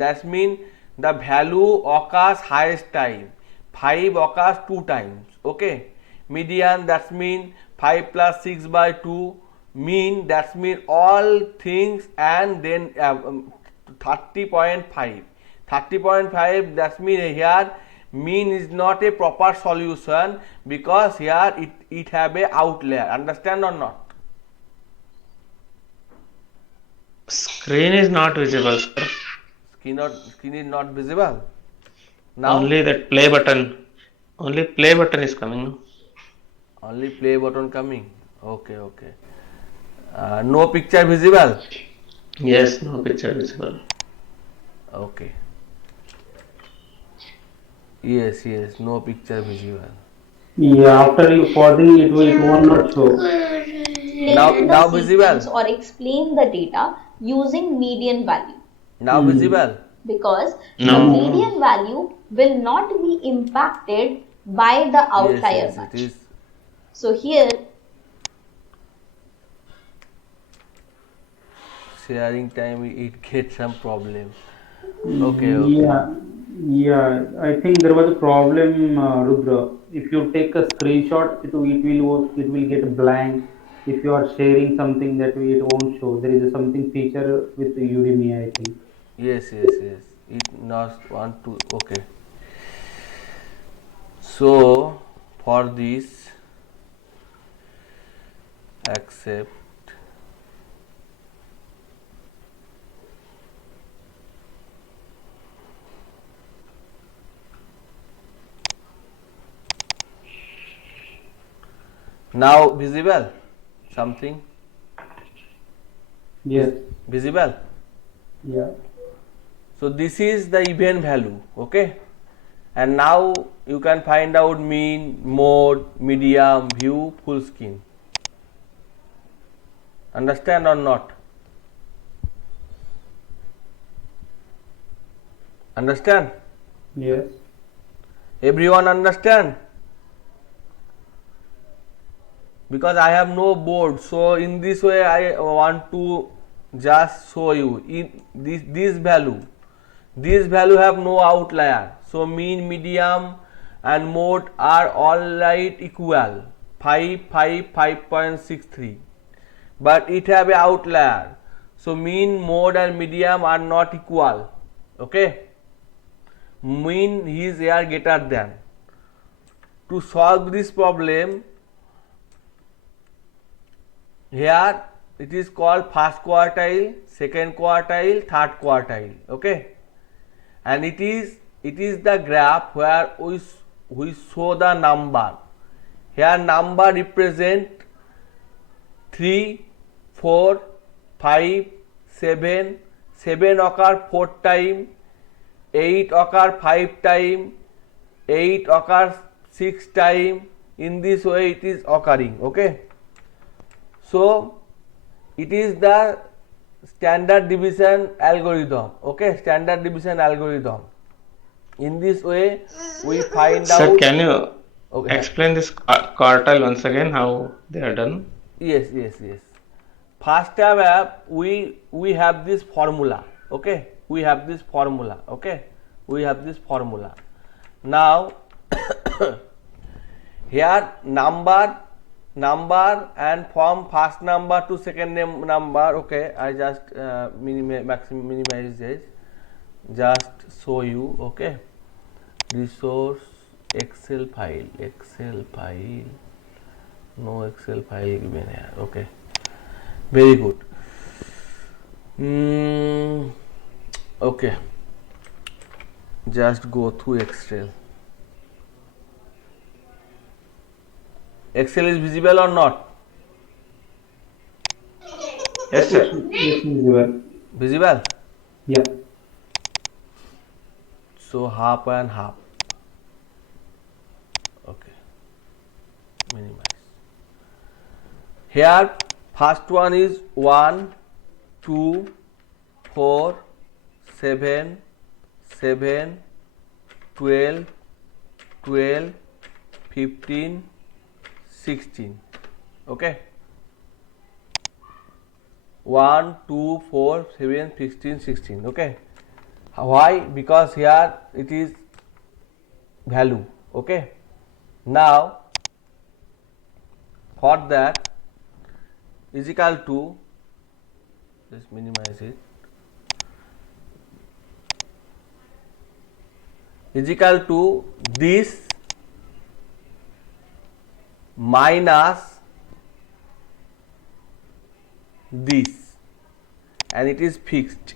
that means the value occurs highest time, 5 occurs 2 times. Okay. Median, that means 5 plus 6 by 2, mean, that means all things, and then 30.5. 30.5, that means here mean is not a proper solution because here it have a outlier. Understand or not? Screen is not visible, sir. Screen is not visible. Now Only that play button. Only play button is coming. only play button coming. Okay. No picture visible. Yes, no picture visible. Okay. Yes, no picture visible. Yeah, after you pausing it will not show. label Now the visible. sequence or explain the data using median value, Now visible. because No. the median value will not be impacted by the outlier Yes, much. it is. So here Sharing time it gets some problem. Okay. Yeah. I think there was a problem, Rudra. If you take a screenshot, it will get blank. If you are sharing something, that way it won't show. There is something feature with Udemy, I think. Yes. It not want to. Okay. So for this, accept. Now visible something Yes. visible. Yeah. So this is the even value. Okay. And now you can find out mean, mode, medium, view, full screen. Understand or not? Understand? Yes. Everyone understand? Because I have no board, so in this way I want to just show you in this value have no outlier. So mean, medium and mode are all right equal 5.63, but it have a outlier. So mean, mode and medium are not equal. Okay, mean is here greater than. To solve this problem, here it is called first quartile, second quartile, third quartile. Okay, and it is the graph where we show the number. Here number represent 3, 4, 5, 7. 7 occur 4 time, 8 occur 5 time, 8 occurs 6 time. In this way it is occurring. Okay. So it is the standard division algorithm. Okay, standard division algorithm. In this way we find Sir, out. can you Okay. explain this quartile once again, how they are done? Yes. First step, we have this formula. Okay, we have this formula. Okay, we have this formula. Now here number and from first number to second number. Okay, I just minimize this, just show you. Okay, resource Excel file, no Excel file given here. Okay, very good. Okay, just go through Excel. Excel is visible or not? Yes, sir. Yes, visible. Visible. Yeah. So half and half. Okay, minimize. Here first one is 1, 2, 4, 7, 7, 12, 12, 15, 16. Okay, 1, 2, 4, 7, 16, 16. Okay, why? Because here it is value. Okay, now for that is equal to, just minimize it, is equal to this minus this, and it is fixed.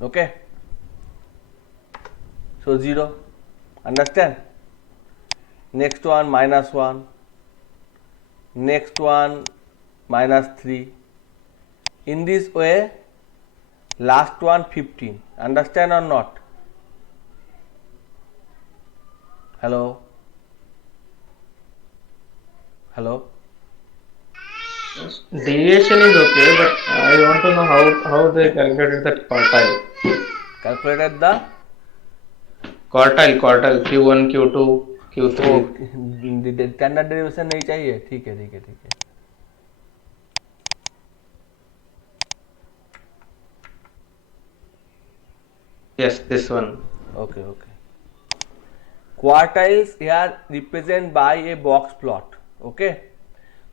Okay, so 0. Understand? Next one minus 1, next one minus 3. In this way, last one 15. Understand or not? Hello? Hello? Deviation is okay, but I want to know how they calculated that quartile. Calculated the Quartile, Q1, Q2, Q3. Standard derivation नहीं चाहिए. ठीक है. Yes, this one. Okay. Quartiles here represented by a box plot. Okay,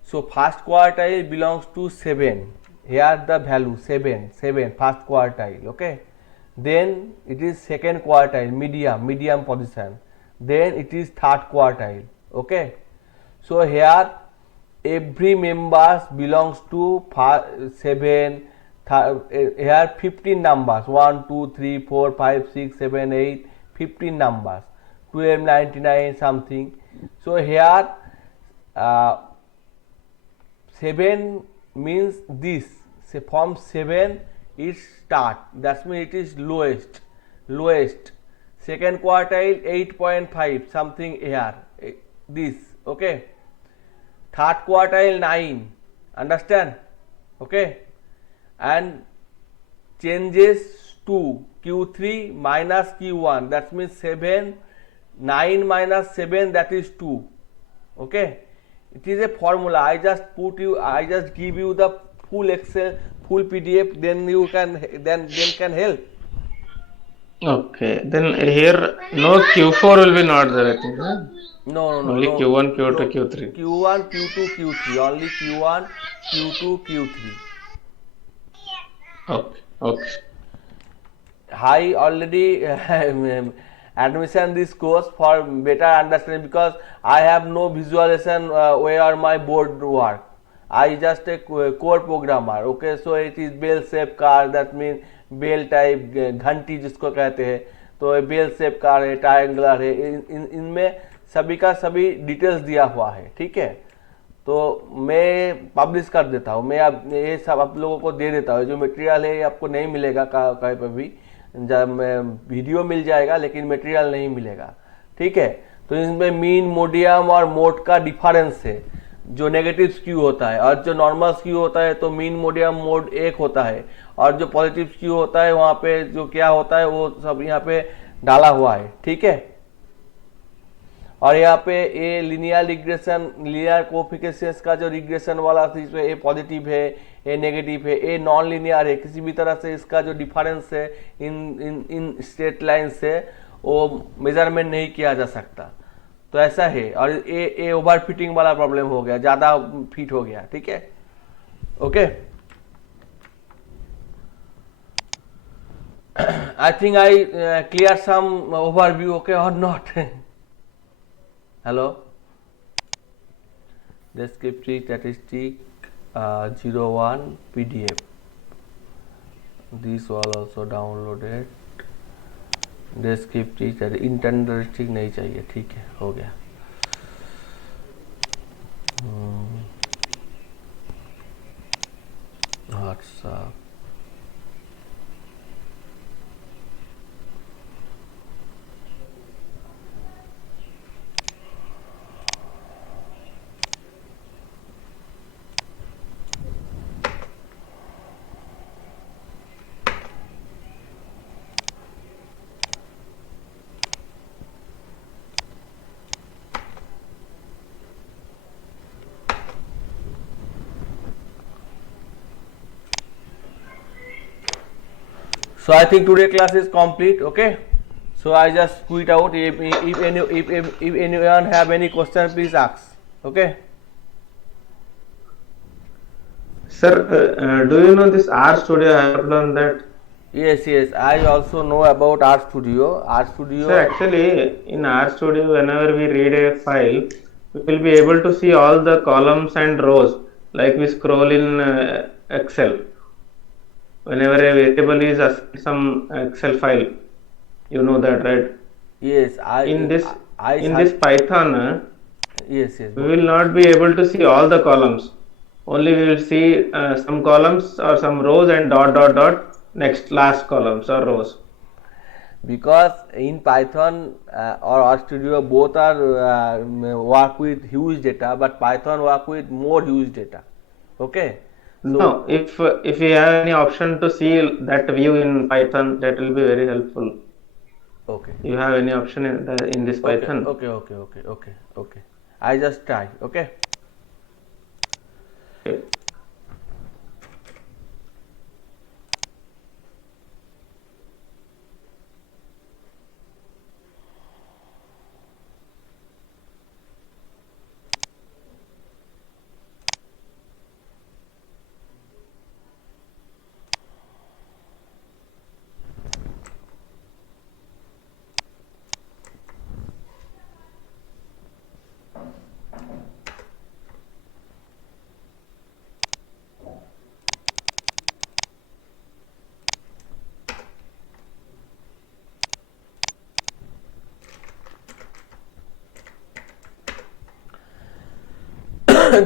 so first quartile belongs to 7. Here the value 7 first quartile. Okay, then it is second quartile, medium position, then it is third quartile. Okay, so here every members belongs to 7. Here 15 numbers, 1, 2, 3, 4, 5, 6, 7, 8, 15 numbers, 12, 99 something. So here 7 means this. So from 7 it start, that means it is lowest. Second quartile 8.5 something here, this. Okay, third quartile 9. Understand? Okay, and changes to Q3 minus Q1, that means 7. 9 minus 7, that is 2. Okay, it is a formula. I just give you the full Excel, full PDF, then you can can help. Okay, then here no Q4 will be not there, I think. Huh? No. Only Q1, Q2, Q3. Q1, Q2, Q3. Only Q1, Q2, Q3. Okay. I already admission this course for better understanding, because I have no visualization where my board work. I just a core programmer. Okay, so it is bell shape car, that means bell type, घंटी जिसको कहते हैं. तो bell shape का है, triangular है, इनमें सभी का सभी डिटेल्स दिया हुआ है, ठीक है। तो मैं पब्लिश कर देता हूँ, मैं अब ये सब आप लोगों को दे देता हूँ। जो मटेरियल है ये आपको नहीं मिलेगा कहीं पर भी, जब वीडियो मिल जाएगा लेकिन मटेरियल नहीं मिलेगा, ठीक है। तो इसमें मीन, मोडियम और मोड का डिफरेंस है। जो नेगेटिव स्क्यू होता है और जो नॉर्मल स्क्यू होता है, तो मीन, मोडियम, मोड एक होता है, और जो पॉजिटिव स्क्यू होता है वहाँ पे जो क्या होता है वो सब यहाँ पे डाला हुआ है, ठीक है। और यहाँ पे ये लिनियर रिग्रेशन, लिनियर कोएफिशिएंट्स का जो रिग्रेशन वाला चीज है, ए पॉजिटिव है, ए नेगेटिव है, ए नॉन लिनियर है। किसी भी तरह से इसका जो डिफरेंस है इन स्ट्रेट लाइन से वो मेजरमेंट नहीं किया जा सकता। तो ऐसा है। और ए ओवर फिटिंग वाला प्रॉब्लम हो गया, ज्यादा फिट हो गया, ठीक है। Okay, I think I clear some overview, okay or not? Hello, descriptive statistic 01 PDF. This was also downloaded. descriptive statistic नहीं चाहिए, ठीक है, हो गया। WhatsApp, so I think today class is complete, okay. So I just quit out. If anyone have any question, please ask, okay. Sir, do you know this R Studio? I have done that. Yes, I also know about RStudio. Sir, actually, in R Studio, whenever we read a file, we will be able to see all the columns and rows, like we scroll in Excel. Whenever a variable is some Excel file, you know that, right? Yes, In this Python, yes, we will not be able to see all the columns. Only we will see some columns or some rows and dot dot dot next last columns or rows. because in Python or RStudio both are work with huge data, but Python work with more huge data, okay. No, if we have any option to see that view in Python, that will be very helpful. Okay. You have any option in this Python? Okay. I just try, okay. Okay.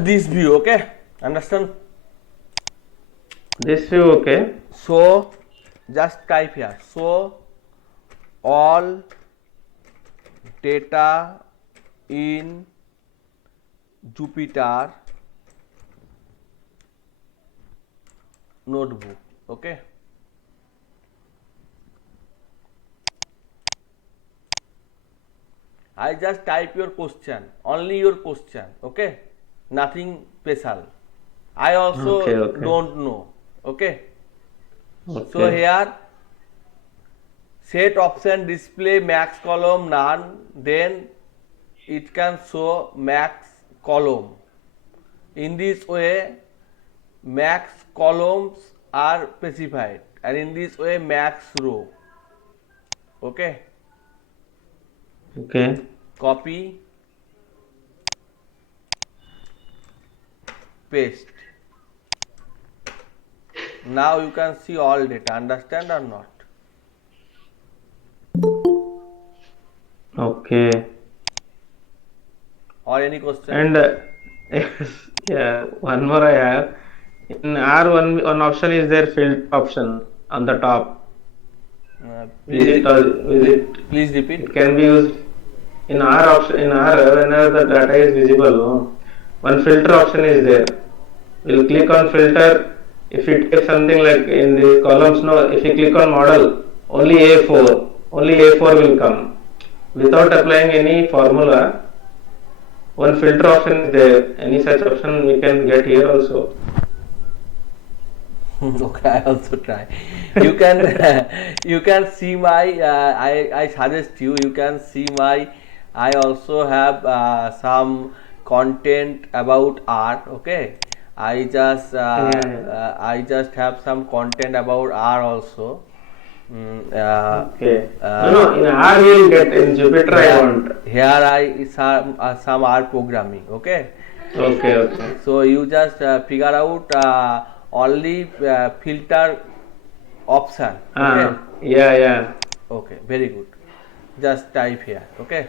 This view, okay, understand. This view, okay. So just type here, so all data in Jupyter notebook, okay. I just type your question, only your question, okay, nothing special. I also Okay. don't know, okay. Okay. So here set option display max column none, then it can show max column. In this way max columns are specified, and in this way max row, okay. Okay. Copy, paste. Now you can see all data, understand or not? Okay. Or any question? And yeah, one more I have. In R, one option is there, filter option on the top. Is Please, it, is it, please repeat. it can be used in R option, in R, whenever the data is visible, no? One filter option is there. We'll click on filter. If it takes something like in these columns, no, if you click on model, only A4 will come. Without applying any formula, one filter option is there. Any such option we can get here also. Okay, I also try. You can you can see my I suggest you can see my, I also have some content about art. Okay, I just I just have some content about art also. Okay. No, in R we'll get, in Jupyter I want. Here I some art programming. Okay, Okay. so you just figure out only filter option. Okay. Yeah. Okay, very good. Just type here. Okay.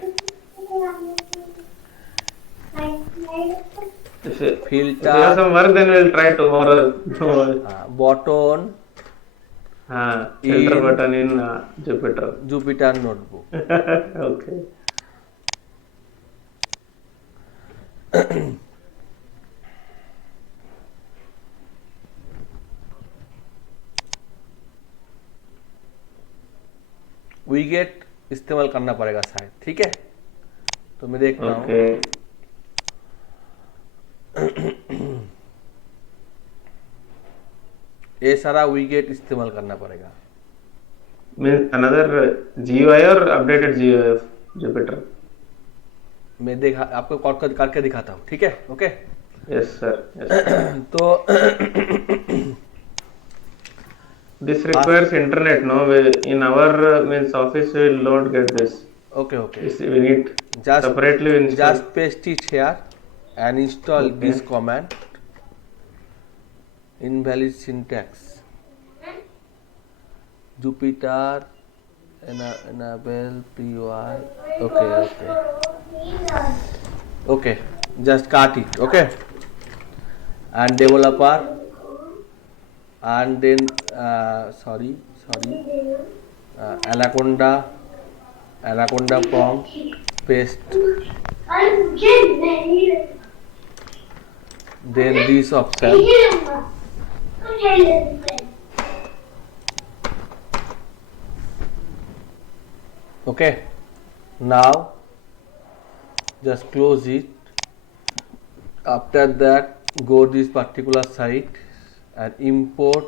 If you have Filter some work, then we'll try tomorrow. button Filter In- button in Jupyter. Jupyter notebook. Okay. विगेट इस्तेमाल करना पड़ेगा शायद. ठीक है, तो मैं देख रहा हूँ. Okay. ये सारा विगेट इस्तेमाल करना पड़ेगा. Means another GUI or updated GUI of Jupyter? मैं देखा आपको करके दिखाता हूँ. ठीक है. ओके. Yes, sir. तो This requires internet, no? In our means office, we will not get this. okay. We need Just separately install. just paste it here and install this command. Invalid syntax. Jupyter enable PY. Okay. Just cut it. Okay. And developer. And then sorry. Anaconda prompt, paste, then this option, okay. Now just close it. After that, go this particular site and import,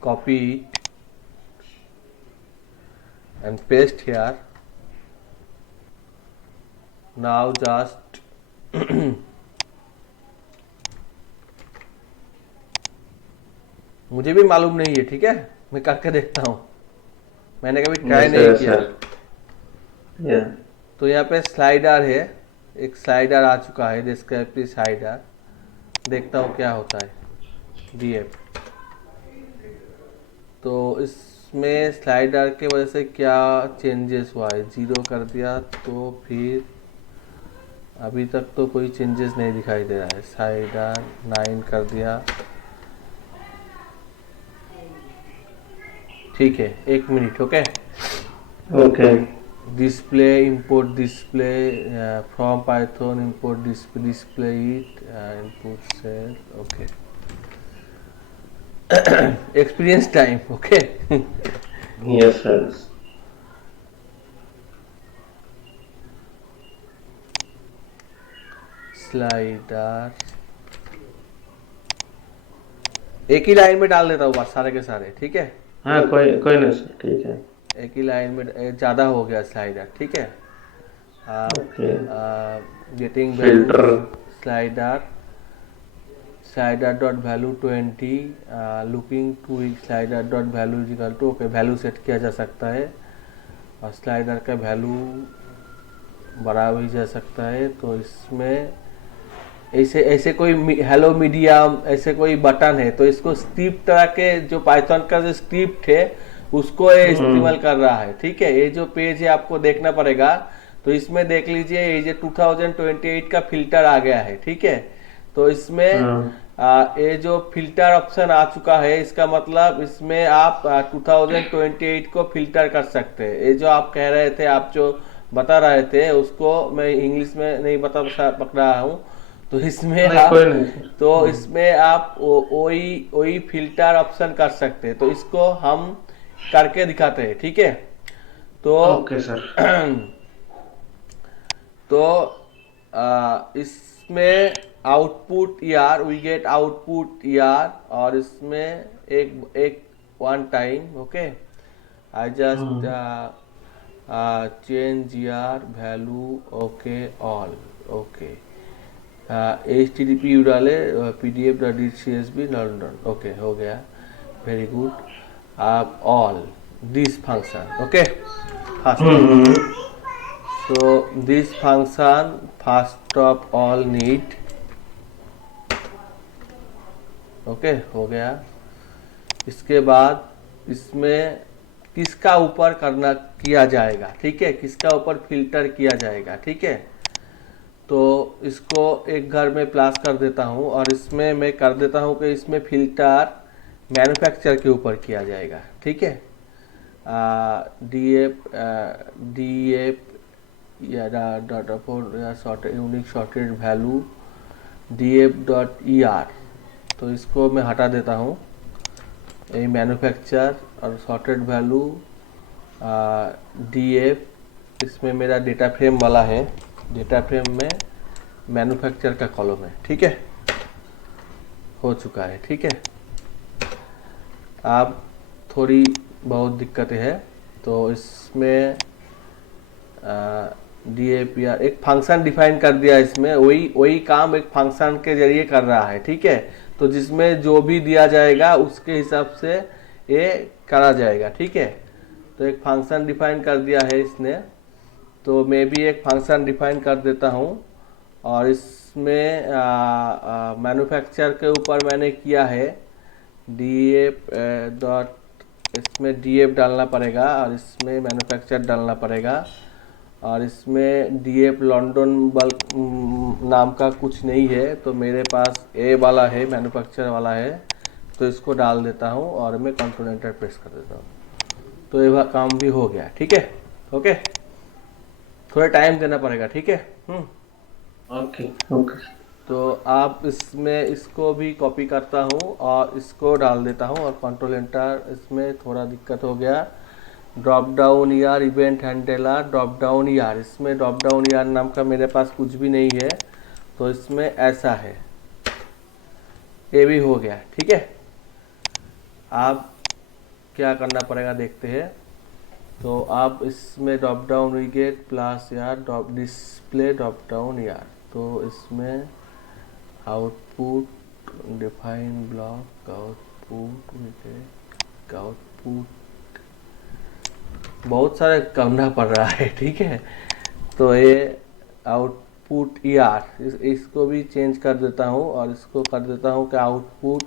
copy it and paste here. Now just मुझे भी मालूम नहीं है. ठीक है, मैं करके देखता हूँ. मैंने कभी ट्राई नहीं किया. Yeah. तो यहाँ पे स्लाइडर है, एक स्लाइडर आ चुका है, डिस्क्रिप्टिव स्लाइडर. देखता हूँ क्या होता है. DF. तो इसमें स्लाइडर के वजह से क्या चेंजेस हुआ है. 0 कर दिया तो फिर अभी तक तो कोई चेंजेस नहीं दिखाई दे रहा है. स्लाइडर 9 कर दिया. ठीक है, 1 minute. Okay. Okay. Display, import display from Python, import display it, input cell. Okay. Experience time. Okay. Yes, friends. Slider एक ही लाइन में डाल देता हूँ बस सारे के सारे. ठीक है, हाँ, कोई नहीं सर, ठीक है. एक ही लाइन में ज्यादा हो गया स्लाइडर. ठीक है. Okay. Getting Filter. Slider dot value 20 looking to slider dot value equal to. Okay, value set किया जा सकता है और स्लाइडर का वैल्यू बढ़ा भी जा सकता है. तो इसमें ऐसे कोई हेलो मीडियम ऐसे कोई बटन है तो इसको स्क्रिप्ट तरह के जो पाइथन का जो स्क्रिप्ट है उसको ये इस्तेमाल कर रहा है। ठीक है, ये जो पेज है आपको देखना पड़ेगा। तो इसमें देख लीजिए ये जो 2028 का फिल्टर आ गया है। ठीक है, तो इसमें ये जो फिल्टर ऑप्शन आ चुका है, इसका मतलब इसमें आप 2028 को फिल्टर कर सकते हैं। ये जो आप कह रहे थे, आप जो बता रहे थे, उसको मैं इंग्लिश में नहीं पक रहा हूँ। तो इसमें नहीं, आप कोई नहीं सर। तो इसमें आप वही फिल्टर ऑप्शन कर सकते हैं। तो इसको हम करके दिखाते हैं। ठीक है, तो ओके सर। तो इसमें output ER, we get output ER, और इसमें एक one time. Okay, I just change ER value. Okay, all. Okay, HTTP डाले pdf.csv लंदन। ओके, हो गया, वेरी गुड। आप all this function. Okay, first so this function first of all need। Okay, हो गया। इसके बाद इसमें किसका ऊपर किया जाएगा। ठीक है, किसका ऊपर फिल्टर किया जाएगा। ठीक है, तो इसको एक घर में प्लस कर देता हूँ, और इसमें मैं कर देता हूँ कि इसमें फिल्टर मैन्युफैक्चर के ऊपर किया जाएगा। ठीक है, DF या यूनिक सॉर्टेड वैल्यू df.er। तो इसको मैं हटा देता हूँ, ये मैन्युफैक्चर और सॉर्टेड वैल्यू df। इसमें मेरा डेटा फ्रेम वाला है, डेटा फ्रेम में मैन्युफैक्चर का कॉलम है। ठीक है, हो चुका है। ठीक है, अब थोड़ी बहुत दिक्कतें हैं। तो इसमें DAPR एक फंक्शन डिफाइन कर दिया, इसमें वही काम एक फंक्शन के जरिए कर रहा है। ठीक है, तो जिसमें जो भी दिया जाएगा उसके हिसाब से ये करा जाएगा। ठीक है, तो एक फंक्शन डिफाइन कर दिया है इसने, तो मैं भी एक फंक्शन डिफाइन कर देता हूँ। और इसमें मैन्युफैक्चर के ऊपर मैंने किया है इसमें DF डालना पड़ेगा, और इसमें मैन्युफैक्चर डालना पड़ेगा। और इसमें DF लंदन नाम का कुछ नहीं है, तो मेरे पास ए वाला है, मैन्युफैक्चर वाला है। तो इसको डाल देता हूँ और मैं कंट्रोल एंटर प्रेस कर देता हूँ। तो ये काम भी हो गया। ठीक है, ओके, थोड़ा टाइम देना पड़ेगा। ठीक है, ओके ओके। तो आप इसमें इसको भी कॉपी करता हूँ और इसको डाल देता हूँ, और कंट्रोल एंटर। इसमें थोड़ा दिक्कत हो गया। Drop down ER event handler, drop down ER, इसमें ड्रॉप डाउन ईआर नाम का मेरे पास कुछ भी नहीं है। तो इसमें ऐसा है, ये भी हो गया। ठीक है, आप क्या करना पड़ेगा देखते हैं। तो आप इसमें drop down we get plus यार ड्रॉप डिस्प्ले ड्रॉप डाउन यार। तो इसमें output define block output wicket output, बहुत सारे करना पड़ रहा है। ठीक है, तो ये आउटपुट ईआर इसको भी चेंज कर देता हूँ, और इसको कर देता हूँ कि आउटपुट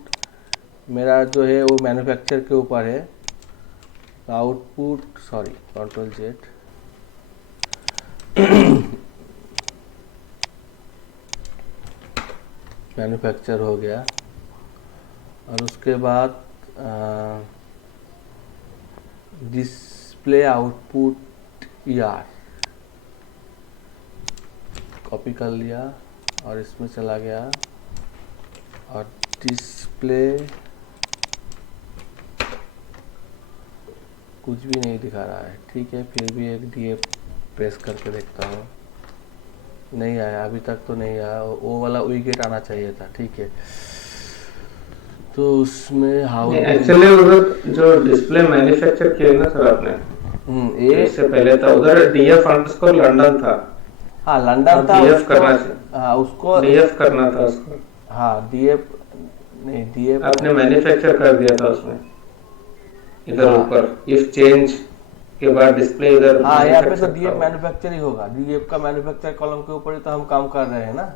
मेरा जो है वो मैन्युफैक्चर के ऊपर है। Output sorry control Z manufacture हो गया। और उसके बाद डिस्प्ले आउटपुट ईआर कॉपी कर लिया और इसमें चला गया, और डिस्प्ले कुछ भी नहीं दिखा रहा है। ठीक है, फिर भी एक DF प्रेस करके देखता हूँ, नहीं आया अभी तक, तो नहीं आया। वो वाला विकेट आना चाहिए था। ठीक है, तो उसमें हाउ एक्चुअली उधर जो डिस्प्ले मैन्युफैक्चर किया ना सर आपने, इससे पहले था उधर DF_ लंदन था। हाँ, लंदन था, DF करना चाहिए। हाँ उसको DF करना था उसको। हाँ DF नहीं, DF आपने मैन्युफैक्चर कर दिया था उसमें इधर ऊपर, इफ चेंज के बाद डिस्प्ले इधर। हाँ, यहाँ पे तो DF मैन्युफैक्चर ही होगा। DF का मैन्युफैक्चर कॉलम के ऊपर ही तो हम काम कर रहे हैं ना।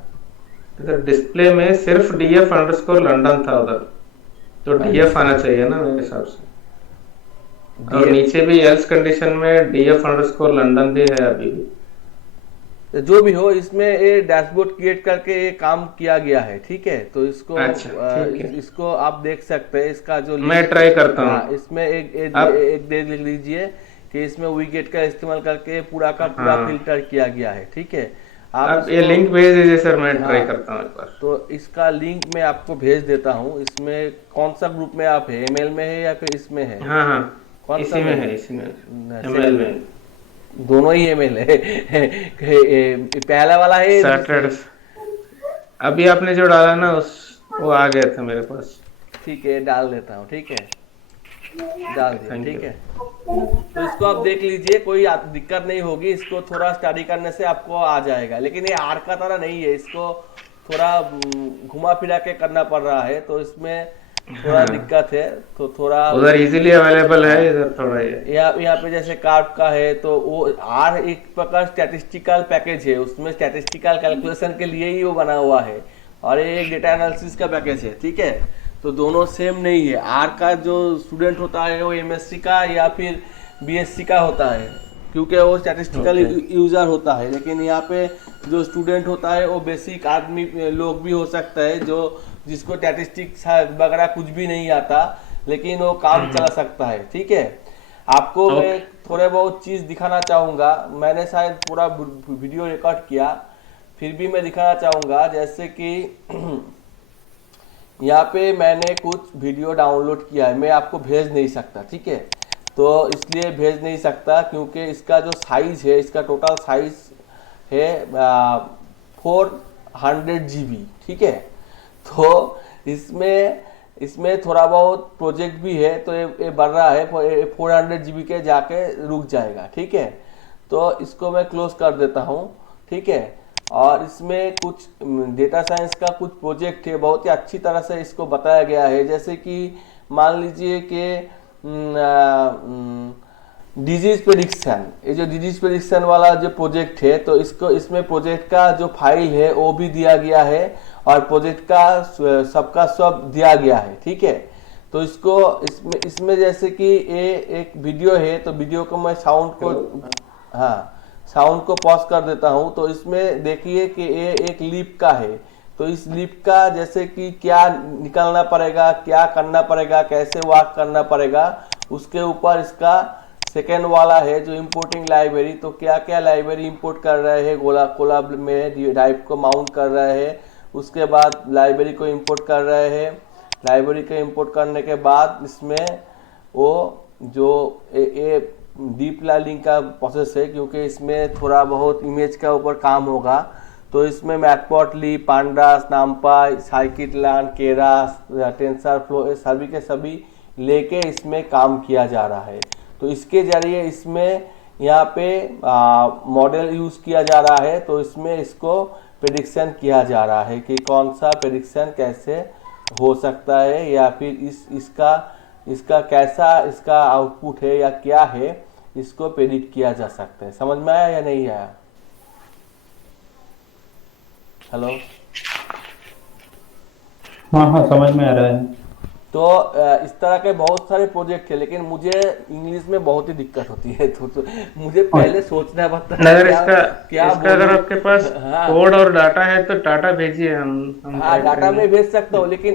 इधर डिस्प्ले में सिर्फ DF_ लंदन था उधर, तो DF आना चाहिए ना मेरे हिसाब से। और नीचे भी एल्स कंडीशन में डीएफ अंडरस्कोर लंदन भी है अभी भी। जो भी हो, इसमें ये डैशबोर्ड क्रिएट करके ये काम किया गया है, ठीक है। तो इसको अच्छा, ठीक है। इसको आप देख सकते हैं, इसका जो मैं ट्राई करता हाँ, हूँ। इसमें आप एक देख लिख लीजिए कि इसमें विकेट का इस्तेमाल करके पूरा का पूरा हाँ, फिल्टर किया गया है, ठीक है। आप आप ये इसको लिंक भेज दीजिए सर, मैं ट्राई हाँ, करता हूँ एक बार। तो इसका लिंक मैं आपको भेज देता हूँ। इसमें कौन सा ग्रुप में आप है, एमएल में है या फिर इसमें है, हाँ हाँ, कौन सा इसी में में है, इसी में सेकंड एमएल में? में दोनों ही ईमेल है। पहला वाला है या दूसरा? सैटरडे। अभी आपने जो डाला ना उस वो आ गया था मेरे पास। ठीक है, डाल देता हूँ, ठीक है, डाल दिया, थैंक ठीक यू। है। तो इसको आप देख लीजिए, कोई दिक्कत नहीं होगी, इसको थोड़ा स्टडी करने से आपको आ जाएगा। लेकिन ये आर का तरह नहीं है, इसको थोड़ा घुमा फिरा के करना पड़ रहा है, तो इसमें थोड़ा हाँ, दिक्कत है। तो थोड़ा उधर इजीली अवेलेबल है, हाँ, इधर थोड़ा ये। यहाँ पे जैसे कार्प का है, तो वो आर एक प्रकार स्टैटिस्टिकल पैकेज है, उसमें स्टैटिस्टिकल कैलकुलेशन के लिए ही वो बना हुआ है, और ये एक डेटा एनालिसिस का पैकेज है, ठीक है। तो दोनों सेम नहीं है। आर का जो स्टूडेंट होता है वो एमएससी का या फिर बीएससी का होता है, क्योंकि वो स्टैटिस्टिकल ओके, यूजर होता है। लेकिन यहाँ पे जो स्टूडेंट होता है वो बेसिक आदमी लोग भी हो सकता है, जो जिसको स्टैटिस्टिक्स वगैरह कुछ भी नहीं आता, लेकिन वो काम चला सकता है, ठीक है। आपको मैं ओके, थोड़े बहुत चीज़ दिखाना चाहूँगा। मैंने शायद पूरा वीडियो रिकॉर्ड किया, फिर भी मैं दिखाना चाहूँगा। जैसे कि यहाँ पे मैंने कुछ वीडियो डाउनलोड किया है, मैं आपको भेज नहीं सकता, ठीक है। तो इसलिए भेज नहीं सकता क्योंकि इसका जो साइज है, इसका टोटल साइज है 400 GB, ठीक है। तो इसमें इसमें थोड़ा बहुत प्रोजेक्ट भी है, तो ये बढ़ रहा है, 400 GB के जाके रुक जाएगा, ठीक है। तो इसको मैं क्लोज कर देता हूँ, ठीक है। और इसमें कुछ डेटा साइंस का कुछ प्रोजेक्ट है, बहुत ही अच्छी तरह से इसको बताया गया है। जैसे कि मान लीजिए कि डिजीज प्रेडिक्शन, ये जो डिजीज प्रेडिक्शन वाला जो प्रोजेक्ट है, तो इसको इसमें प्रोजेक्ट का जो फाइल है वो भी दिया गया है, और प्रोजेक्ट का सबका सब दिया गया है, ठीक है। तो इसको इसमें इसमें जैसे कि ये एक वीडियो है, तो वीडियो को मैं साउंड को हाँ, साउंड को पॉज कर देता हूँ। तो इसमें देखिए कि ये एक लीप का है, तो इस लीप का जैसे कि क्या निकालना पड़ेगा, क्या करना पड़ेगा, कैसे वर्क करना पड़ेगा, उसके ऊपर इसका सेकेंड वाला है जो इंपोर्टिंग लाइब्रेरी। तो क्या क्या लाइब्रेरी इंपोर्ट कर रहे हैं, गोला कोला में ड्राइव को माउंट कर रहे हैं, उसके बाद लाइब्रेरी को इंपोर्ट कर रहे हैं। लाइब्रेरी को इंपोर्ट करने के बाद इसमें वो जो ये डीप लर्निंग का प्रोसेस है, क्योंकि इसमें थोड़ा बहुत इमेज का ऊपर काम होगा। तो इसमें मैटप्लॉटली, पांडास, नामपाई, साइकिट-लर्न, केरास, टेंसरफ्लो, ये सभी के सभी लेके इसमें काम किया जा रहा है। तो इसके जरिए इसमें यहाँ पे मॉडल यूज़ किया जा रहा है। तो इसमें इसको प्रेडिक्शन किया जा रहा है कि कौन सा प्रेडिक्शन कैसे हो सकता है, या फिर इसका कैसा इसका आउटपुट है या क्या है, इसको प्रेडिक्ट किया जा सकता है। समझ में आया या नहीं आया? हेलो? हाँ हाँ, समझ में आ रहा है। तो इस तरह के बहुत सारे प्रोजेक्ट है, लेकिन मुझे इंग्लिश में बहुत ही दिक्कत होती है, तो मुझे पहले सोचना पड़ता है अगर क्या इसका अगर बोलूं। आपके पास हाँ कोड और डाटा है तो डाटा भेजिए, हम हाँ, ट्राई डाटा में करेंगे। भेज सकता हूँ, लेकिन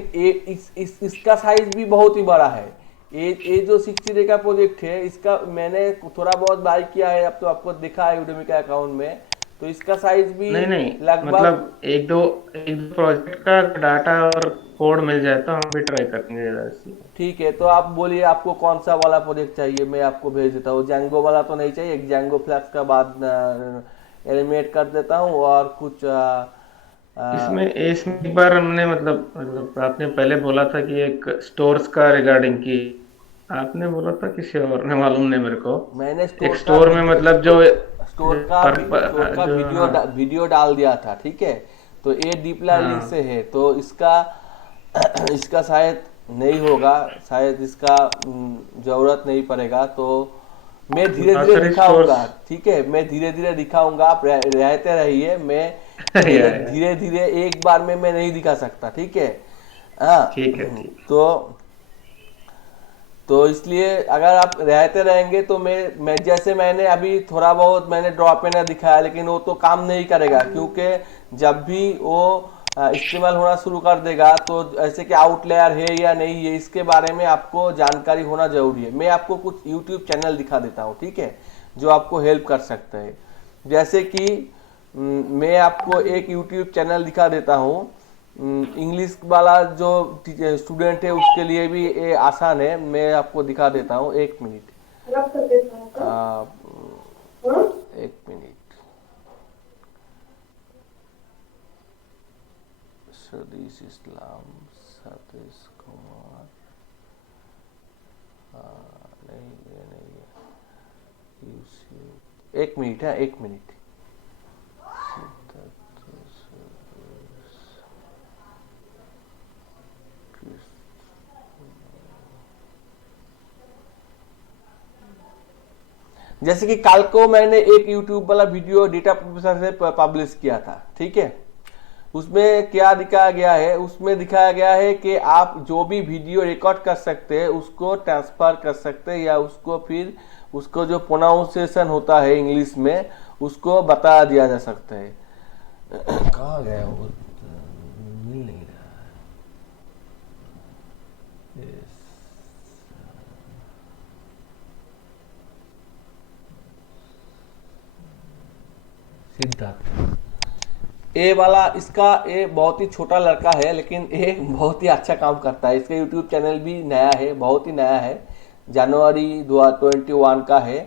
इसका साइज भी बहुत ही बड़ा है। ये जो 60 का प्रोजेक्ट है, इसका मैंने थोड़ा बहुत बाय किया है, अब तो आपको दिखा है यूडेमी का अकाउंट में। तो इसका साइज भी नहीं नहीं, लगभग मतलब एक दो प्रोजेक्ट का डाटा और कोड मिल जाए तो हम भी ट्राई करेंगे जरा सी। ठीक है। तो आप बोलिए आपको कौन सा वाला प्रोजेक्ट चाहिए, मैं आपको भेज देता हूँ। जैंगो वाला तो नहीं चाहिए, एक जैंगो फ्लैक्स का बाद एलिमिनेट कर देता हूँ, और कुछ इसमें एक बार हमने मतलब आपने पहले बोला था कि एक स्टोर्स का रिगार्डिंग की, आपने बोला था किसी और ने, मालूम नहीं मेरे को। मैंने एक स्टोर में मतलब जो स्टोर का हाँ वीडियो डाल दिया था, ठीक है। तो ये डीप लर्निंग हाँ से है, तो इसका शायद नहीं होगा, शायद इसका जरूरत नहीं पड़ेगा। तो मैं धीरे धीरे ग्रॉसरी दिखाऊंगा, स्टोर्स। ठीक है, मैं धीरे धीरे दिखाऊंगा, आप रहते रहिए। मैं यार, धीरे धीरे एक बार में मैं नहीं दिखा सकता, ठीक है। हाँ, ठीक है, ठीक। तो तो इसलिए अगर आप रहते रहेंगे तो मैं जैसे मैंने अभी थोड़ा बहुत मैंने ड्रॉप एनर दिखाया, लेकिन वो तो काम नहीं करेगा, क्योंकि जब भी वो इस्तेमाल होना शुरू कर देगा तो ऐसे कि आउटलेयर है या नहीं है इसके बारे में आपको जानकारी होना जरूरी है। मैं आपको कुछ यूट्यूब चैनल दिखा देता हूँ, ठीक है, जो आपको हेल्प कर सकते हैं। जैसे कि मैं आपको एक यूट्यूब चैनल दिखा देता हूँ, इंग्लिश वाला जो स्टूडेंट है उसके लिए भी ये आसान है। मैं आपको दिखा देता हूँ, एक मिनट, एक मिनट। सतीश इस्लाम, सतीश कुमार, नहीं ये नहीं है, एक मिनट है, एक मिनट। जैसे कि कल को मैंने एक YouTube वाला वीडियो डेटा प्रोफेसर से पब्लिश किया था, ठीक है। उसमें क्या दिखाया गया है, उसमें दिखाया गया है कि आप जो भी वीडियो रिकॉर्ड कर सकते हैं उसको ट्रांसफर कर सकते हैं, या उसको फिर उसको जो प्रोनाउंसिएशन होता है इंग्लिश में उसको बता दिया जा सकता है। कहाँ गया वो, मिल नहीं रहा है। सिद्धार्थ, ए वाला इसका ए बहुत ही छोटा लड़का है, लेकिन ए बहुत ही अच्छा काम करता है। इसका यूट्यूब चैनल भी नया है, बहुत ही नया है, जनवरी 2021 का है।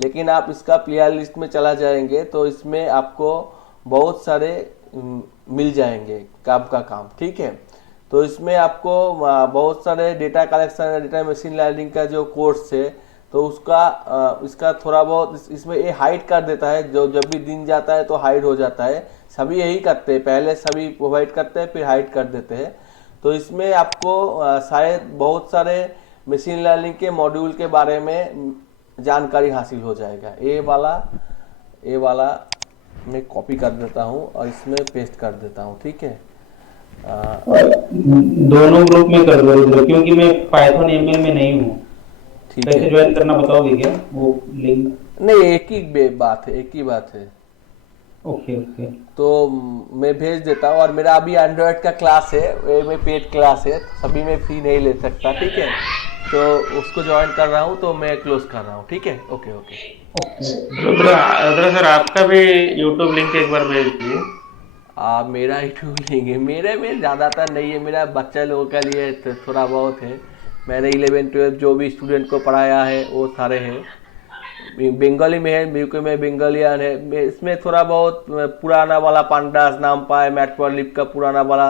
लेकिन आप इसका प्लेयर लिस्ट में चला जाएंगे तो इसमें आपको बहुत सारे मिल जाएंगे काम का काम, ठीक है। तो इसमें आपको बहुत सारे data collection, data machine learning का जो कोर्स है तो उसका इसका थोड़ा बहुत इसमें ये हाइड कर देता है। जो जब भी दिन जाता है तो हाइड हो जाता है, सभी यही करते हैं, पहले सभी प्रोवाइड करते हैं फिर हाइड कर देते हैं। तो इसमें आपको शायद बहुत सारे मशीन लर्निंग के मॉड्यूल के बारे में जानकारी हासिल हो जाएगा। ये वाला मैं कॉपी कर देता हूँ और इसमें पेस्ट कर देता हूँ, ठीक है। दोनों ग्रुप में कर दो, क्योंकि मैं पाइथन एमएल में नहीं हूँ। ठीक कैसे है, ज्वाइन करना बताओगे क्या वो लिंक? नहीं एक ही बात है, एक ही बात है। ओके ओके, तो मैं भेज देता हूँ। और मेरा अभी एंड्रॉयड का क्लास है, ये में पेड क्लास है, सभी में फी नहीं ले सकता, ठीक है। तो उसको ज्वाइन कर रहा हूँ तो मैं क्लोज कर रहा हूँ, ठीक है। ओके ओके रुद्र सर, आपका भी यूट्यूब लिंक एक बार भेज दीजिए। मेरा यूट्यूब लिंक है, मेरे में ज़्यादातर नहीं है, मेरा बच्चा लोगों के लिए थोड़ा बहुत है। मैंने 11 12 जो भी स्टूडेंट को पढ़ाया है वो सारे हैं, बंगाली में है, क्योंकि मैं बंगालियन है। इसमें थोड़ा बहुत पुराना वाला पांडास नाम पाए मैटप्लॉट्लिब का पुराना वाला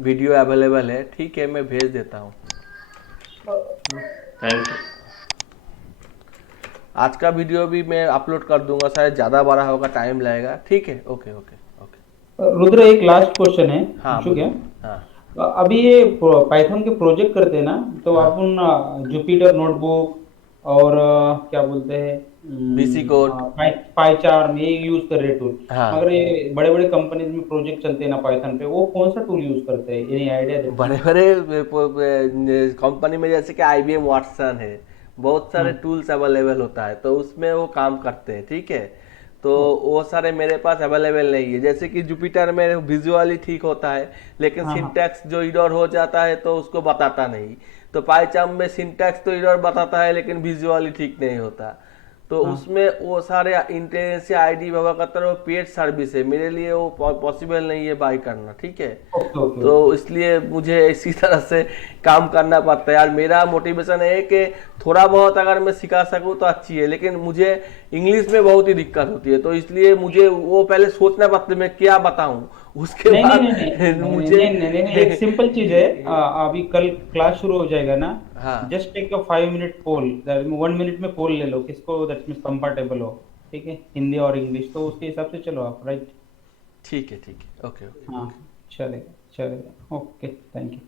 वीडियो अवेलेबल है, ठीक है, मैं भेज देता हूँ। Thank you. आज का वीडियो भी मैं अपलोड कर दूंगा, शायद ज़्यादा बड़ा होगा, टाइम लगेगा, ठीक है। Okay okay okay. रुद्र एक लास्ट क्वेश्चन है, हाँ पूछूं क्या? हाँ अभी ये पाइथन के प्रोजेक्ट करते हैं ना, तो हाँ। आप उन जुपिटर नोटबुक और क्या बोलते हैं BC कोड, पाईचार्म ये यूज कर रहे टूल। हाँ। मगर ये बड़े बड़े कंपनीज में प्रोजेक्ट चलते हैं ना पाइथन पे, वो कौन सा टूल यूज करते हैं? Any idea? बड़े बड़े कंपनी में जैसे कि IBM वाटसन है, बहुत सारे टूल्स अवेलेबल होता है, तो उसमें वो काम करते हैं, ठीक है। तो वो सारे मेरे पास अवेलेबल नहीं है। जैसे कि जुपिटर में विजुअली ठीक होता है, लेकिन सिंटैक्स जो इधर हो जाता है तो उसको बताता नहीं। तो पाईचार्म में सिंटैक्स तो इधर बताता है लेकिन विजुअली ठीक नहीं होता। तो उसमें वो सारे इंटरनेट से ID बाबा कहता है, वो पेड सर्विस है, मेरे लिए वो पॉसिबल नहीं है बाई करना, ठीक है। तो इसलिए मुझे इसी तरह से काम करना पड़ता है यार। मेरा मोटिवेशन है कि थोड़ा बहुत अगर मैं सिखा सकूं तो अच्छी है, लेकिन मुझे इंग्लिश में बहुत ही दिक्कत होती है, तो इसलिए मुझे वो पहले सोचना पड़ता है मैं क्या बताऊं, उसके बाद मुझे नहीं, एक सिंपल चीज है। अभी कल क्लास शुरू हो जाएगा ना, हाँ just take a 5 minute poll, 1 minute में पोल ले लो किसको दैट मींस कंफर्टेबल हो, ठीक है, हिंदी और इंग्लिश, तो उसके हिसाब से चलो आप, राइट? ठीक है ओके ओके। हाँ, चलेगा, ओके, थैंक यू।